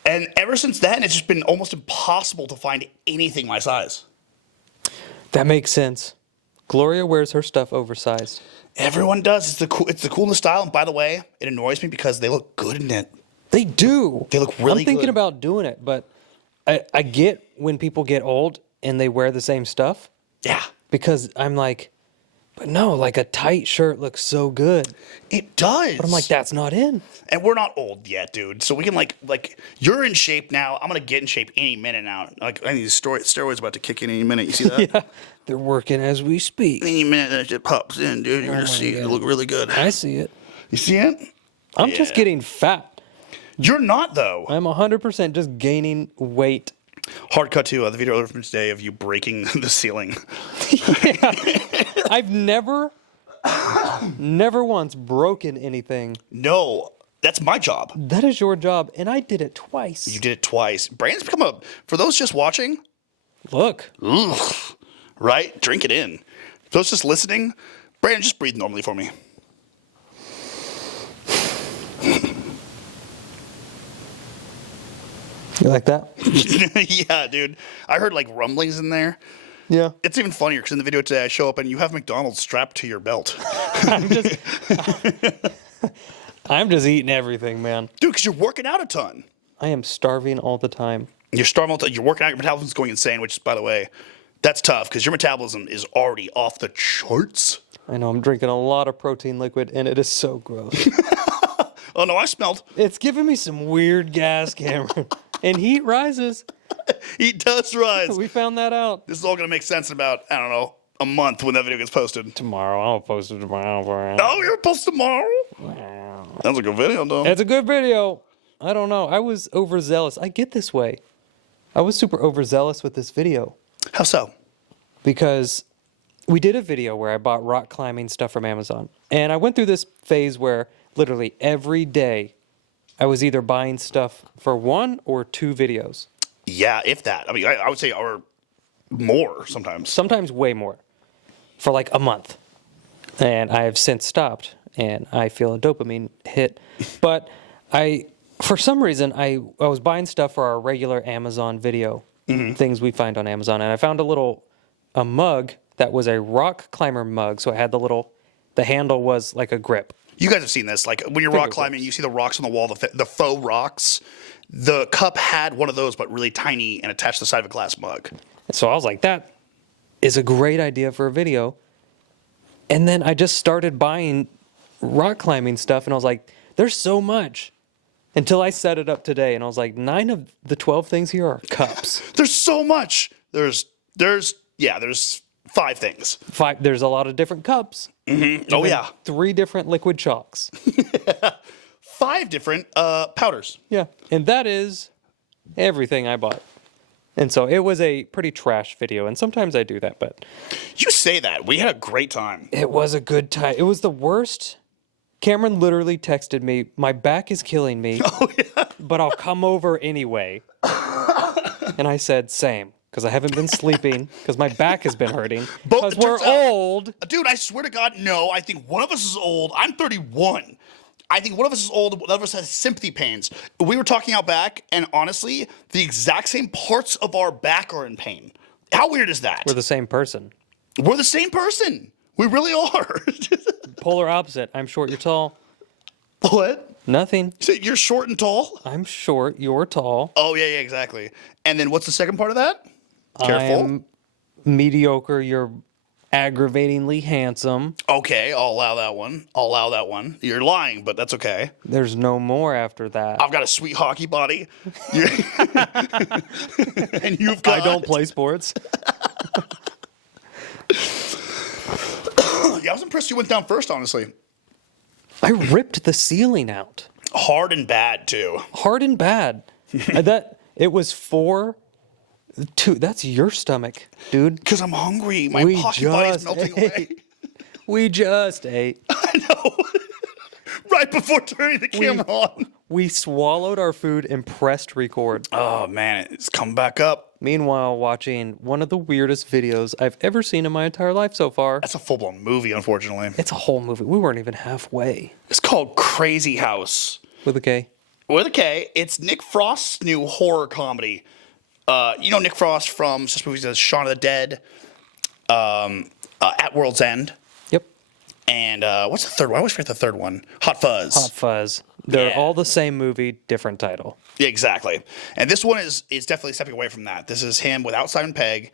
And ever since then, it's just been almost impossible to find anything my size. That makes sense. Gloria wears her stuff oversized. Everyone does. It's the coolest style. And by the way, it annoys me because they look good in it. They do. They look really I'm thinking good. about doing it, but I get when people get old and they wear the same stuff. Yeah. Because I'm like, but no, like a tight shirt looks so good. It does. But I'm like, that's not in. And we're not old yet, dude. So we can like you're in shape now. I'm gonna get in shape any minute now. Like I need steroids about to kick in any minute. You see that? Yeah, they're working as we speak. Any minute that shit pops in, dude, you're gonna see it look really good. I see it. You see it? I'm just getting fat. You're not though. I'm 100% just gaining weight. Hard cut to the video earlier from today of you breaking the ceiling. Yeah. I've never once broken anything. No, that's my job. That is your job, and I did it twice. You did it twice. Brandon's become for those just watching, Look. ugh, right? Drink it in. For those just listening, Brandon, just breathe normally for me. You like that? Yeah, dude. I heard like rumblings in there. Yeah. It's even funnier because in the video today I show up and you have McDonald's strapped to your belt. I'm just eating everything, man. Dude, because you're working out a ton. I am starving all the time. You're starving, you're working out, your metabolism's going insane, which, by the way, that's tough because your metabolism is already off the charts. I know I'm drinking a lot of protein liquid, and it is so gross. Oh, no, I smelled. It's giving me some weird gas, Cameron. And heat rises. He does rise. We found that out. This is all going to make sense in about, I don't know, a month when that video gets posted. Tomorrow. I'll post it tomorrow. Oh, you're going to post tomorrow? That's a good video, though. It's a good video. I don't know. I was overzealous. I get this way. I was super overzealous with this video. How so? Because we did a video where I bought rock climbing stuff from Amazon. And I went through this phase where literally every day, I was either buying stuff for 1 or 2 videos. Yeah, if that. I mean, I would say, or more sometimes. Sometimes way more, for like a month. And I have since stopped, and I feel a dopamine hit. But for some reason, I was buying stuff for our regular Amazon video, things we find on Amazon, and I found a mug that was a rock climber mug. So it had the handle was like a grip. You guys have seen this. Like when you're rock climbing, you see the rocks on the wall, the faux rocks. The cup had one of those, but really tiny and attached to the side of a glass mug. So I was like, that is a great idea for a video. And then I just started buying rock climbing stuff, and I was like, there's so much. Until I set it up today, and I was like, 9 of the 12 things here are cups. There's so much. There's 5 things. 5. There's a lot of different cups. Mm-hmm. Oh, yeah. 3 different liquid chalks. 5 different powders. Yeah. And that is everything I bought. And so it was a pretty trash video, and sometimes I do that, but... You say that. We had a great time. It was a good time. It was the worst... Cameron literally texted me, my back is killing me, but I'll come over anyway. And I said, same, because I haven't been sleeping, because my back has been hurting, because we're old. Dude, I swear to God, no. I think one of us is old. I'm 31. I think one of us is old, one of us has sympathy pains. We were talking out back, and honestly, the exact same parts of our back are in pain. How weird is that? We're the same person. We're the same person. We really are. Polar opposite. I'm short, you're tall. What? Nothing. So you're short and tall? I'm short, you're tall. Oh, yeah, exactly. And then what's the second part of that? Careful. I'm mediocre, you're aggravatingly handsome. Okay, I'll allow that one. You're lying, but that's okay. There's no more after that. I've got a sweet hockey body. And you've got... I don't play sports. Yeah, I was impressed you went down first, honestly. I ripped the ceiling out. Hard and bad, too. Hard and bad. It was 4-2. That's your stomach, dude. Because I'm hungry. My hockey body's melting away. We just ate. I know. Right before turning the camera on. We swallowed our food and pressed record. Oh, man, it's come back up. Meanwhile, watching one of the weirdest videos I've ever seen in my entire life so far. That's a full-blown movie, unfortunately. It's a whole movie. We weren't even halfway. It's called Crazy House. With a K? With a K. It's Nick Frost's new horror comedy. You know Nick Frost from such movies as Shaun of the Dead, At World's End. Yep. And what's the third one? I always forget the third one. Hot Fuzz. Hot Fuzz. They're all the same movie, different title. Yeah, exactly. And this one is definitely stepping away from that. This is him without Simon Pegg.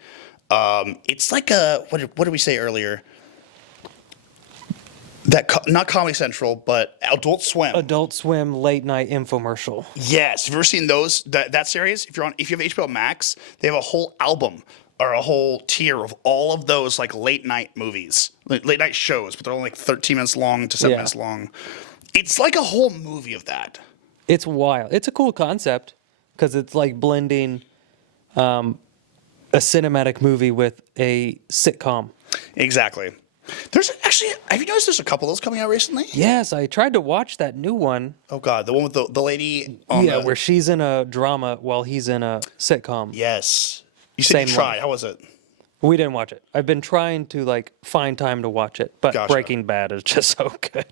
It's like a what did we say earlier? Not Comedy Central, but Adult Swim. Adult Swim late night infomercial. Yes, have you ever seen those? That series? If you have HBO Max, they have a whole album or a whole tier of all of those like late night movies, late night shows, but they're only like 13 minutes long to 7 minutes long. It's like a whole movie of that. It's wild. It's a cool concept because it's like blending a cinematic movie with a sitcom. Exactly. There's actually, have you noticed there's a couple of those coming out recently? Yes, I tried to watch that new one. Oh, God. The one with the lady on where she's in a drama while he's in a sitcom. Yes. You said you tried. One. How was it? We didn't watch it. I've been trying to like find time to watch it, but Breaking Bad is just so good.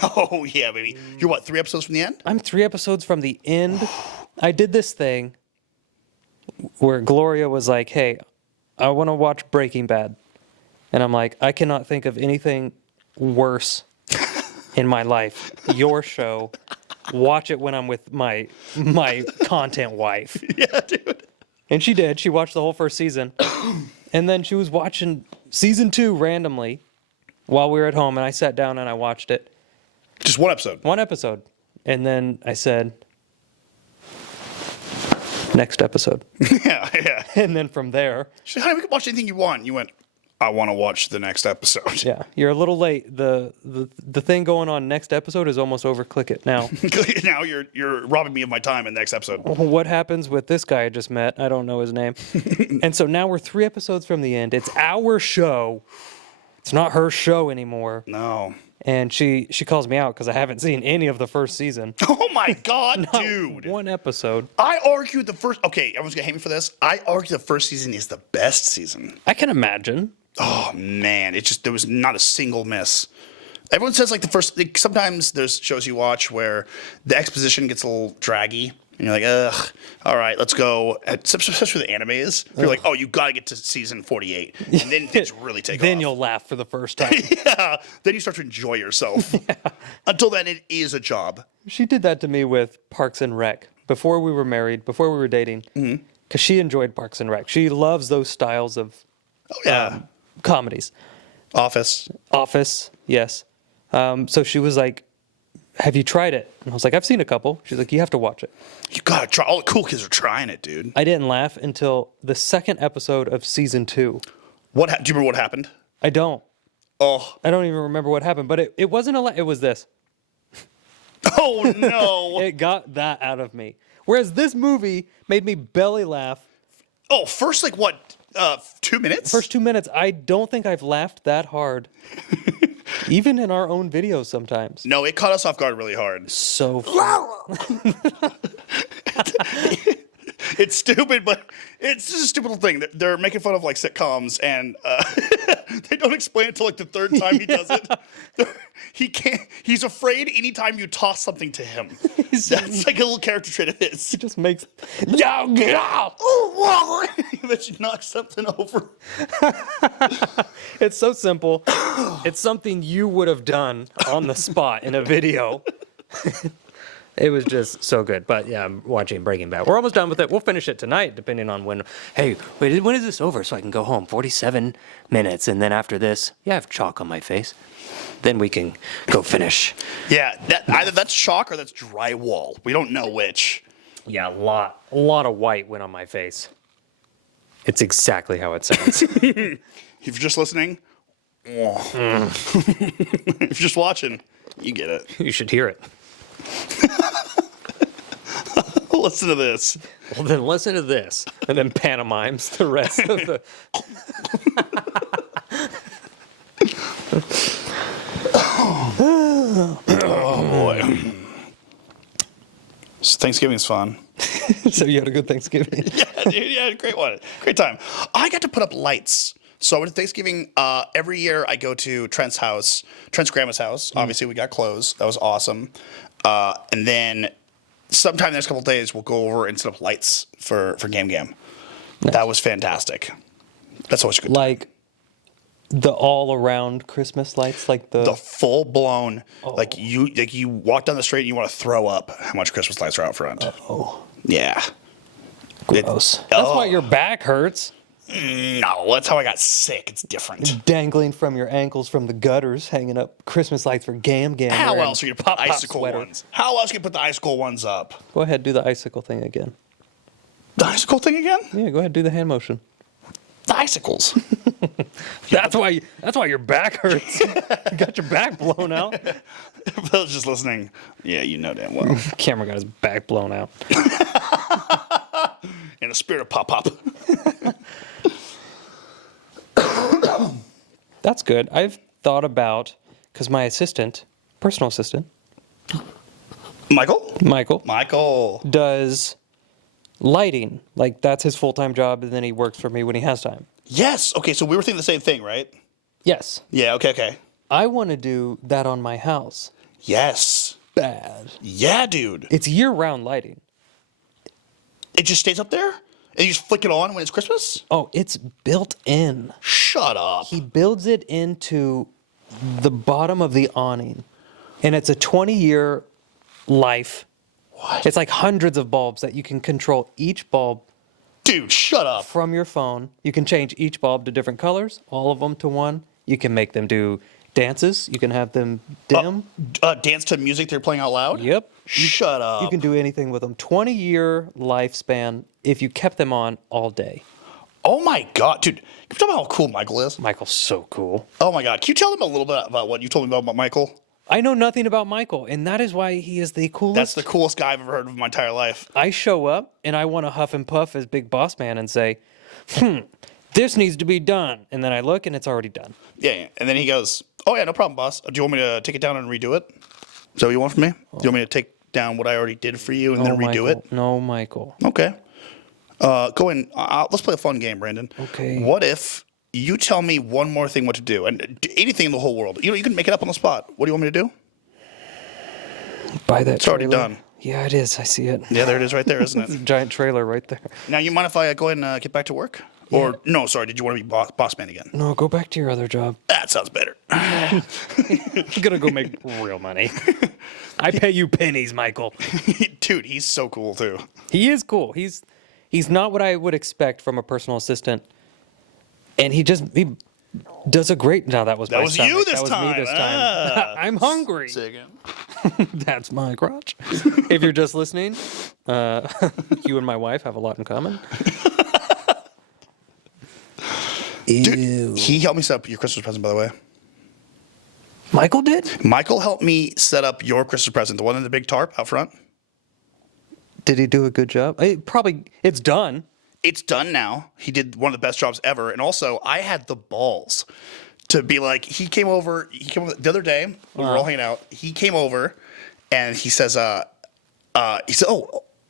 Oh, yeah, baby. You're what, 3 episodes from the end? I'm 3 episodes from the end. I did this thing where Gloria was like, hey, I want to watch Breaking Bad. And I'm like, I cannot think of anything worse in my life. Your show. Watch it when I'm with my content wife. Yeah, dude. And she did. She watched the whole first season. And then she was watching season 2 randomly while we were at home. And I sat down and I watched it. Just one episode? One episode. And then I said, next episode. Yeah. And then from there. She said, honey, we can watch anything you want. You went, I want to watch the next episode. Yeah, you're a little late. The thing going on next episode is almost over. Click it now. Now you're robbing me of my time in the next episode. What happens with this guy I just met? I don't know his name. And so now we're 3 episodes from the end. It's our show. It's not her show anymore. No. and she calls me out because I haven't seen any of the first season. Oh my God, dude. One episode. I argue the first. Okay, everyone's gonna hate me for this. I argue the first season is the best season. I can imagine. Oh man, there was not a single miss. Everyone says like the first. Like, sometimes there's shows you watch where the exposition gets a little draggy, and you're like, ugh, all right, let's go. Especially the animes, you're like, oh, you gotta get to season 48, and then things really take off. Then you'll laugh for the first time. Yeah, then you start to enjoy yourself. Yeah. Until then, it is a job. She did that to me with Parks and Rec before we were married, before we were dating, because she enjoyed Parks and Rec. She loves those styles of comedies. Office, yes. So she was like, have you tried it? And I was like, I've seen a couple. She's like, you have to watch it. You gotta try. All the cool kids are trying it, dude. I didn't laugh until the second episode of season 2. Do you remember what happened? I don't. Oh. I don't even remember what happened, but it wasn't it was this. Oh, no. It got that out of me. Whereas this movie made me belly laugh. Oh, first, 2 minutes? First 2 minutes, I don't think I've laughed that hard. Even in our own videos sometimes. No, it caught us off guard really hard. So It's stupid, but it's just a stupid little thing. They're making fun of sitcoms, and they don't explain it till the third time he does it. He can't. He's afraid anytime you toss something to him. That's like a little character trait of his. He just makes get out. That you knock something over. It's so simple. It's something you would have done on the spot in a video. It was just so good. But yeah, I'm watching Breaking Bad. We're almost done with it. We'll finish it tonight, depending on when. Hey, wait, when is this over so I can go home? 47 minutes. And then after this, I have chalk on my face. Then we can go finish. Yeah, either that's chalk or that's drywall. We don't know which. Yeah, a lot of white went on my face. It's exactly how it sounds. If you're just listening, if you're just watching, you get it. You should hear it. Listen to this. Well, then listen to this, and then pantomimes the rest of the. Oh boy! So Thanksgiving's fun. So you had a good Thanksgiving. Yeah, dude, yeah, great one, great time. I got to put up lights. So at Thanksgiving, every year I go to Trent's grandma's house. Obviously, we got clothes. That was awesome. And then sometime the next couple of days, we'll go over and set up lights for Gam Gam. Nice. That was fantastic. That's always good. Like the all around Christmas lights, like the full blown, like you walk down the street and you want to throw up how much Christmas lights are out front. Oh, yeah, gross. That's why your back hurts. No, that's how I got sick. It's different. Dangling from your ankles from the gutters, hanging up Christmas lights for Gam Gam. How else are you put the icicle ones? How else can you put the icicle ones up? Go ahead, do the icicle thing again. The icicle thing again? Yeah, go ahead, do the hand motion. The icicles. That's why your back hurts. You got your back blown out. If I was just listening, yeah, you know damn well. Cameron got his back blown out. In the spirit of pop. That's good. I've thought about, because my personal assistant, Michael does lighting. Like, that's his full-time job, and then he works for me when he has time. Yes. Okay, so we were thinking the same thing, right? Yes. Yeah, okay. I want to do that on my house. Yes. Bad. Yeah, dude. It's year-round lighting. It just stays up there? And you just flick it on when it's Christmas? Oh, it's built in. Shut up. He builds it into the bottom of the awning. And it's a 20-year life. What? It's like hundreds of bulbs that you can control each bulb. Dude, shut up. From your phone. You can change each bulb to different colors, all of them to one. You can make them do dances. You can have them dim. Dance to music they're playing out loud? Yep. Shut up. You can do anything with them. 20-year lifespan if you kept them on all day. Oh my God, dude. Can you tell me how cool Michael is? Michael's so cool. Oh my God. Can you tell them a little bit about what you told me about Michael? I know nothing about Michael, and that is why he is the coolest. That's the coolest guy I've ever heard of in my entire life. I show up, and I want to huff and puff as big boss man and say, this needs to be done. And then I look and it's already done. Yeah. And then he goes, oh, yeah, no problem, boss. Do you want me to take it down and redo it? Is that what you want from me? Do you want me to take down what I already did for you and then redo it? No, Michael. Okay. Go in. Let's play a fun game, Brandon. Okay. What if you tell me one more thing what to do, and anything in the whole world? You can make it up on the spot. What do you want me to do? Buy that. It's already done. Yeah, it is. I see it. Yeah, there it is, right there, isn't it? It's a giant trailer right there. Now, you mind if I go ahead and get back to work? Yeah. Or no, sorry. Did you want to be boss man again? No, go back to your other job. That sounds better. I'm gonna go make real money. I pay you pennies, Michael. Dude, he's so cool too. He is cool. He's not what I would expect from a personal assistant, and he does a great. No, that was my was stomach. you this that was time. Me this time. I'm hungry. That's my crotch. If you're just listening, you and my wife have a lot in common. Dude, he helped me set up your Christmas present, by the way. Michael did? Michael helped me set up your Christmas present, the one in the big tarp out front. Did he do a good job? It's done. It's done now. He did one of the best jobs ever. And also, I had the balls to be like, he came over the other day when we were all hanging out. He came over and he says, oh, I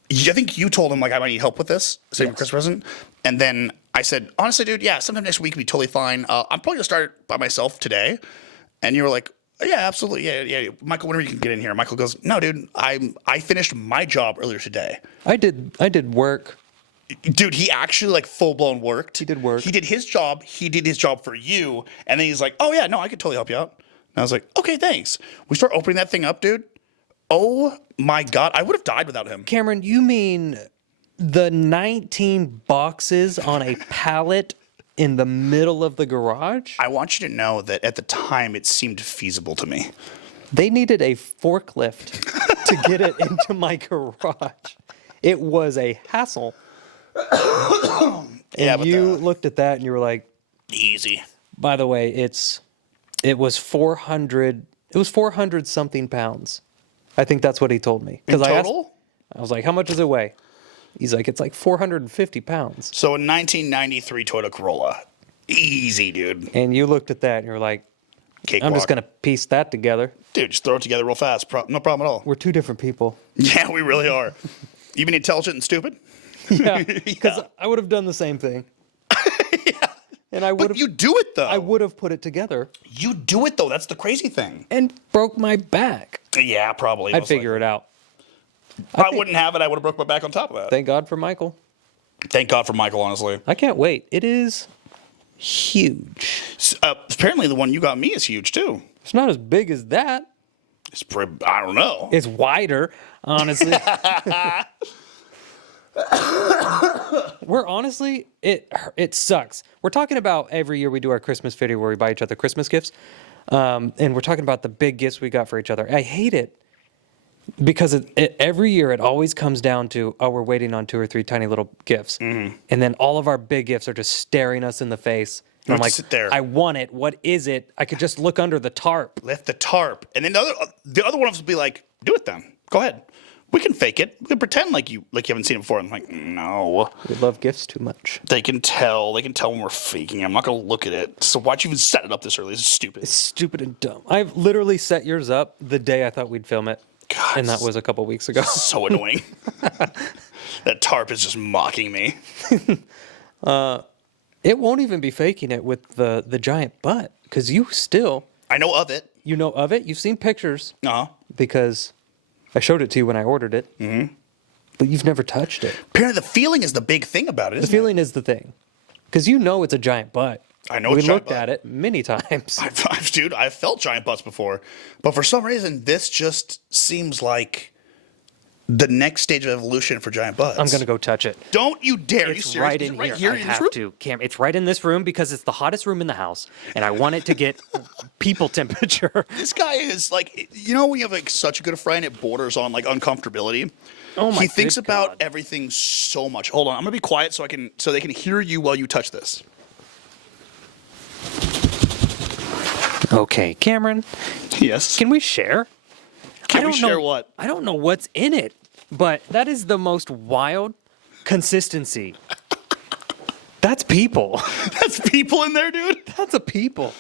think you told him like I might need help with this, say your Christmas present. And then I said, honestly, dude, yeah, sometime next week would be totally fine. I'm probably gonna start it by myself today. And you were like, yeah, absolutely, yeah. Michael, whenever you can get in here. Michael goes, no, dude, I finished my job earlier today. I did work. Dude, he actually like full blown worked. He did work. He did his job. He did his job for you. And then he's like, oh yeah, no, I could totally help you out. And I was like, okay, thanks. We start opening that thing up, dude. Oh my God, I would have died without him. Cameron, you mean the 19 boxes on a pallet in the middle of the garage? I want you to know that at the time it seemed feasible to me. They needed a forklift to get it into my garage. It was a hassle. And you looked at that and you were like, easy. By the way, it was 400 something pounds. I think that's what he told me. In total? I was like, how much does it weigh? He's like, it's like 450 pounds. So a 1993 Toyota Corolla. Easy, dude. And you looked at that and you were like, Cakewalk. I'm just going to piece that together. Dude, just throw it together real fast. No problem at all. We're two different people. Yeah, we really are. You mean intelligent and stupid? Yeah, because I would have done the same thing. Yeah. And I would have. You do it though. I would have put it together. You do it though. That's the crazy thing. And broke my back. Yeah, probably. I'd figure it out. I wouldn't have it. I would have broke my back on top of that. Thank God for Michael. Thank God for Michael, honestly. I can't wait. It is huge. Apparently, the one you got me is huge too. It's not as big as that. It's pretty, I don't know. It's wider, honestly. We're honestly, it sucks. We're talking about every year we do our Christmas video where we buy each other Christmas gifts. And we're talking about the big gifts we got for each other. I hate it because every year it always comes down to, oh, we're waiting on 2 or 3 tiny little gifts. Mm-hmm. And then all of our big gifts are just staring us in the face. And I'm like, sit there. I want it. What is it? I could just look under the tarp. Lift the tarp. And then the other one of us will be like, do it then. Go ahead. We can fake it. We can pretend like you haven't seen it before. I'm like, no. We love gifts too much. They can tell. They can tell when we're faking it. I'm not going to look at it. So why'd you even set it up this early? This is stupid. It's stupid and dumb. I've literally set yours up the day I thought we'd film it. God, and that was a couple weeks ago. So annoying. That tarp is just mocking me. It won't even be faking it with the giant butt because you still. I know of it. You know of it? You've seen pictures. Uh-huh. Because I showed it to you when I ordered it. Mm-hmm. But you've never touched it. Apparently the feeling is the big thing about it, isn't The feeling is the thing. Because you know it's a giant butt. I know it's a giant butt. We looked at it many times. I've felt giant butts before. But for some reason, this just seems like the next stage of evolution for giant butts. I'm going to go touch it. Don't you dare. It's you serious? right in here. I have to. Cam, it's right in this room because it's the hottest room in the house. And I want it to get people temperature. This guy is like, you know when you have like such a good friend, it borders on like uncomfortability. Oh my He thinks about God. everything so much. Hold on, I'm going to be quiet so they can hear you while you touch this. Okay, Cameron. Yes. Can we share? Can we share what? I don't know what's in it, but that is the most wild consistency. That's people. That's people in there, dude. That's a people.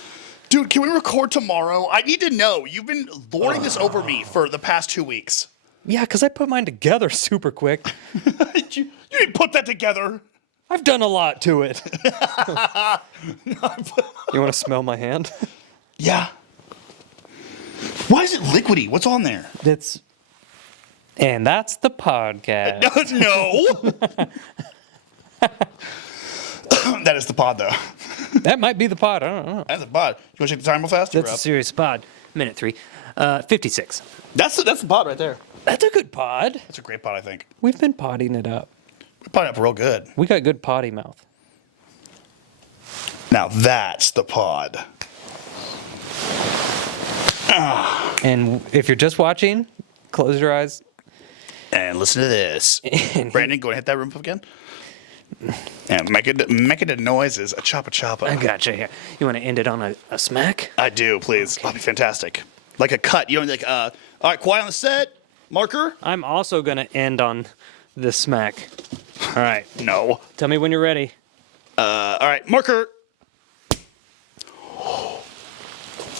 Dude, can we record tomorrow? I need to know. You've been lording this over me for the past 2 weeks. Yeah, because I put mine together super quick. you didn't put that together. I've done a lot to it. You want to smell my hand? Yeah. Why is it liquidy? What's on there? And that's the podcast. No. That is the pod, though. That might be the pod. I don't know. That's the pod. You want to check the time real fast? That's a serious pod. Minute 3. 56. That's the pod right there. That's a good pod. That's a great pod, I think. We've been potting it up. We potted up real good. We got good potty mouth. Now that's the pod. And if you're just watching, close your eyes. And listen to this. Brandon, go and hit that room again. And make it a noises. A choppa. I gotcha here. You want to end it on a smack? I do, please. Okay. That'd be fantastic. Like a cut. You know, like, all right, quiet on the set. Marker. I'm also going to end on the smack. All right. No. Tell me when you're ready. All right, marker.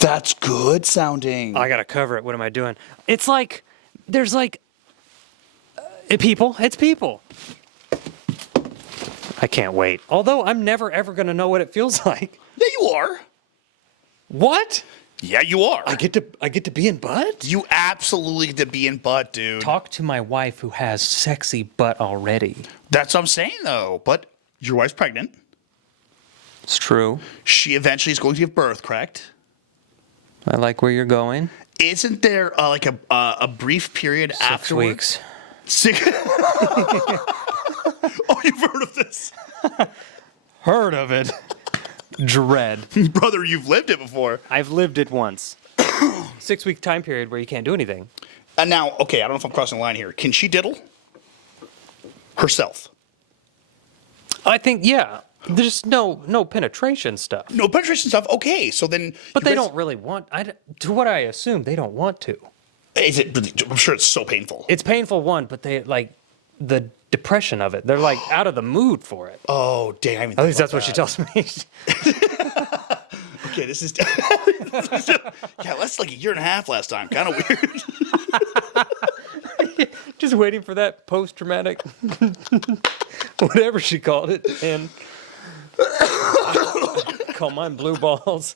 That's good sounding. I got to cover it. What am I doing? It's like, there's like, people. It's people. I can't wait. Although I'm never ever going to know what it feels like. Yeah, you are. What? Yeah, you are. I get to be in butt? You absolutely get to be in butt, dude. Talk to my wife who has sexy butt already. That's what I'm saying, though. But your wife's pregnant. It's true. She eventually is going to give birth, correct? I like where you're going. Isn't there like a brief period 6 afterwards? weeks. 6 Oh, you've heard of this? Heard of it. Dread. Brother, you've lived it before. I've lived it once. 6 week time period where you can't do anything. And now, okay, I don't know if I'm crossing the line here. Can she diddle? Herself. I think, yeah. There's no penetration stuff. No penetration stuff. Okay, so then. But they don't really want. To what I assume, they don't want to. Is it? I'm sure it's so painful. It's painful, one, but they like the depression of it. They're like out of the mood for it. Oh, damn! At least that's what she tells me. Okay, this is. Yeah, that's like a year and a half last time. Kind of weird. Just waiting for that post-traumatic, whatever she called it, and call mine blue balls.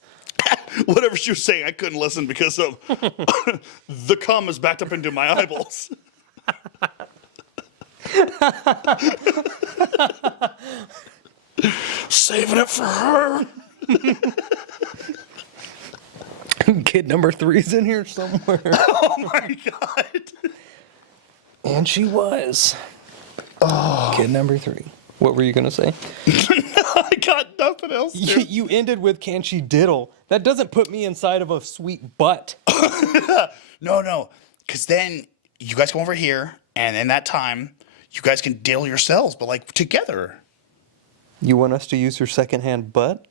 Whatever she was saying, I couldn't listen because of the cum is backed up into my eyeballs. Saving it for her. Kid number 3's in here somewhere. Oh my god. And she was. Oh. Kid number 3. What were you going to say? I got nothing else. You ended with, can she diddle? That doesn't put me inside of a sweet butt. No. Because then you guys come over here, and in that time, you guys can diddle yourselves, but like together. You want us to use your secondhand butt?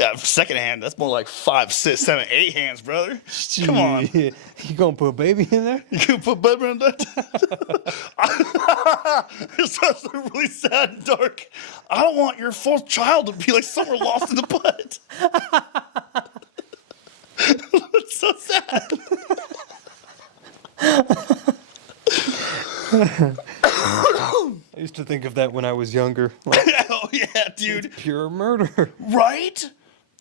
Yeah, secondhand, that's more like 5, 6, 7, 8 hands, brother. Come on. You gonna put a baby in there? You can put baby in that? It sounds really sad and dark. I don't want your fourth child to be like somewhere lost in the butt. It's so sad. I used to think of that when I was younger. Like, Oh, yeah, dude. pure murder. Right?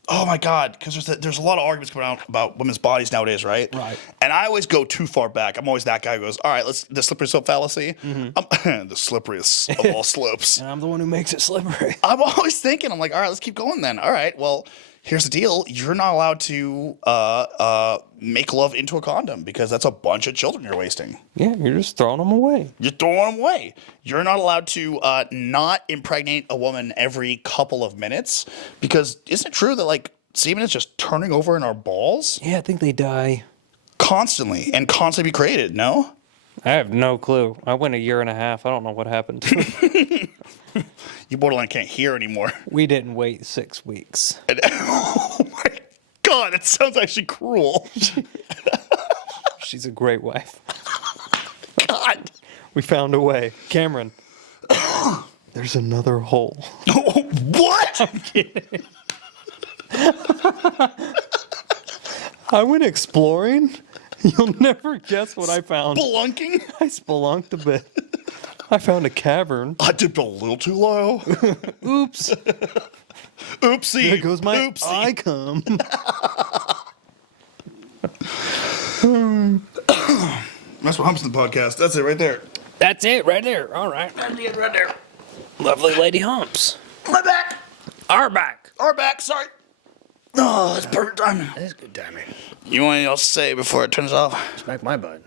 Oh my God! Because there's a lot of arguments coming out about women's bodies nowadays, right? Right. And I always go too far back. I'm always that guy who goes, "All right, the slippery slope fallacy, the slipperiest of all slopes." And I'm the one who makes it slippery. I'm always thinking, I'm like, all right, let's keep going then. All right, well, here's the deal: you're not allowed to make love into a condom because that's a bunch of children you're wasting. Yeah, you're just throwing them away. You're throwing them away. You're not allowed to not impregnate a woman every couple of minutes because isn't it true that like semen is just turning over in our balls Yeah, I think they die. constantly and constantly be created? No. I have no clue. I went a year and a half. I don't know what happened to it. You borderline can't hear anymore. We didn't wait 6 weeks. Oh my God, that sounds actually cruel. She's a great wife. God. We found a way. Cameron, There's another hole. What? I went exploring. You'll never guess what I found. Spelunking? I spelunked a bit. I found a cavern. I dipped a little too low. Oops. Oopsie. There goes my Oopsie. icon. That's what humps in the podcast. That's it right there. That's it right there. All right. That's it right there. Lovely lady humps. My back. Our back. Our back. Sorry. Oh, that's perfect timing. That is good timing. You want anything else to say before it turns off? Smack my butt.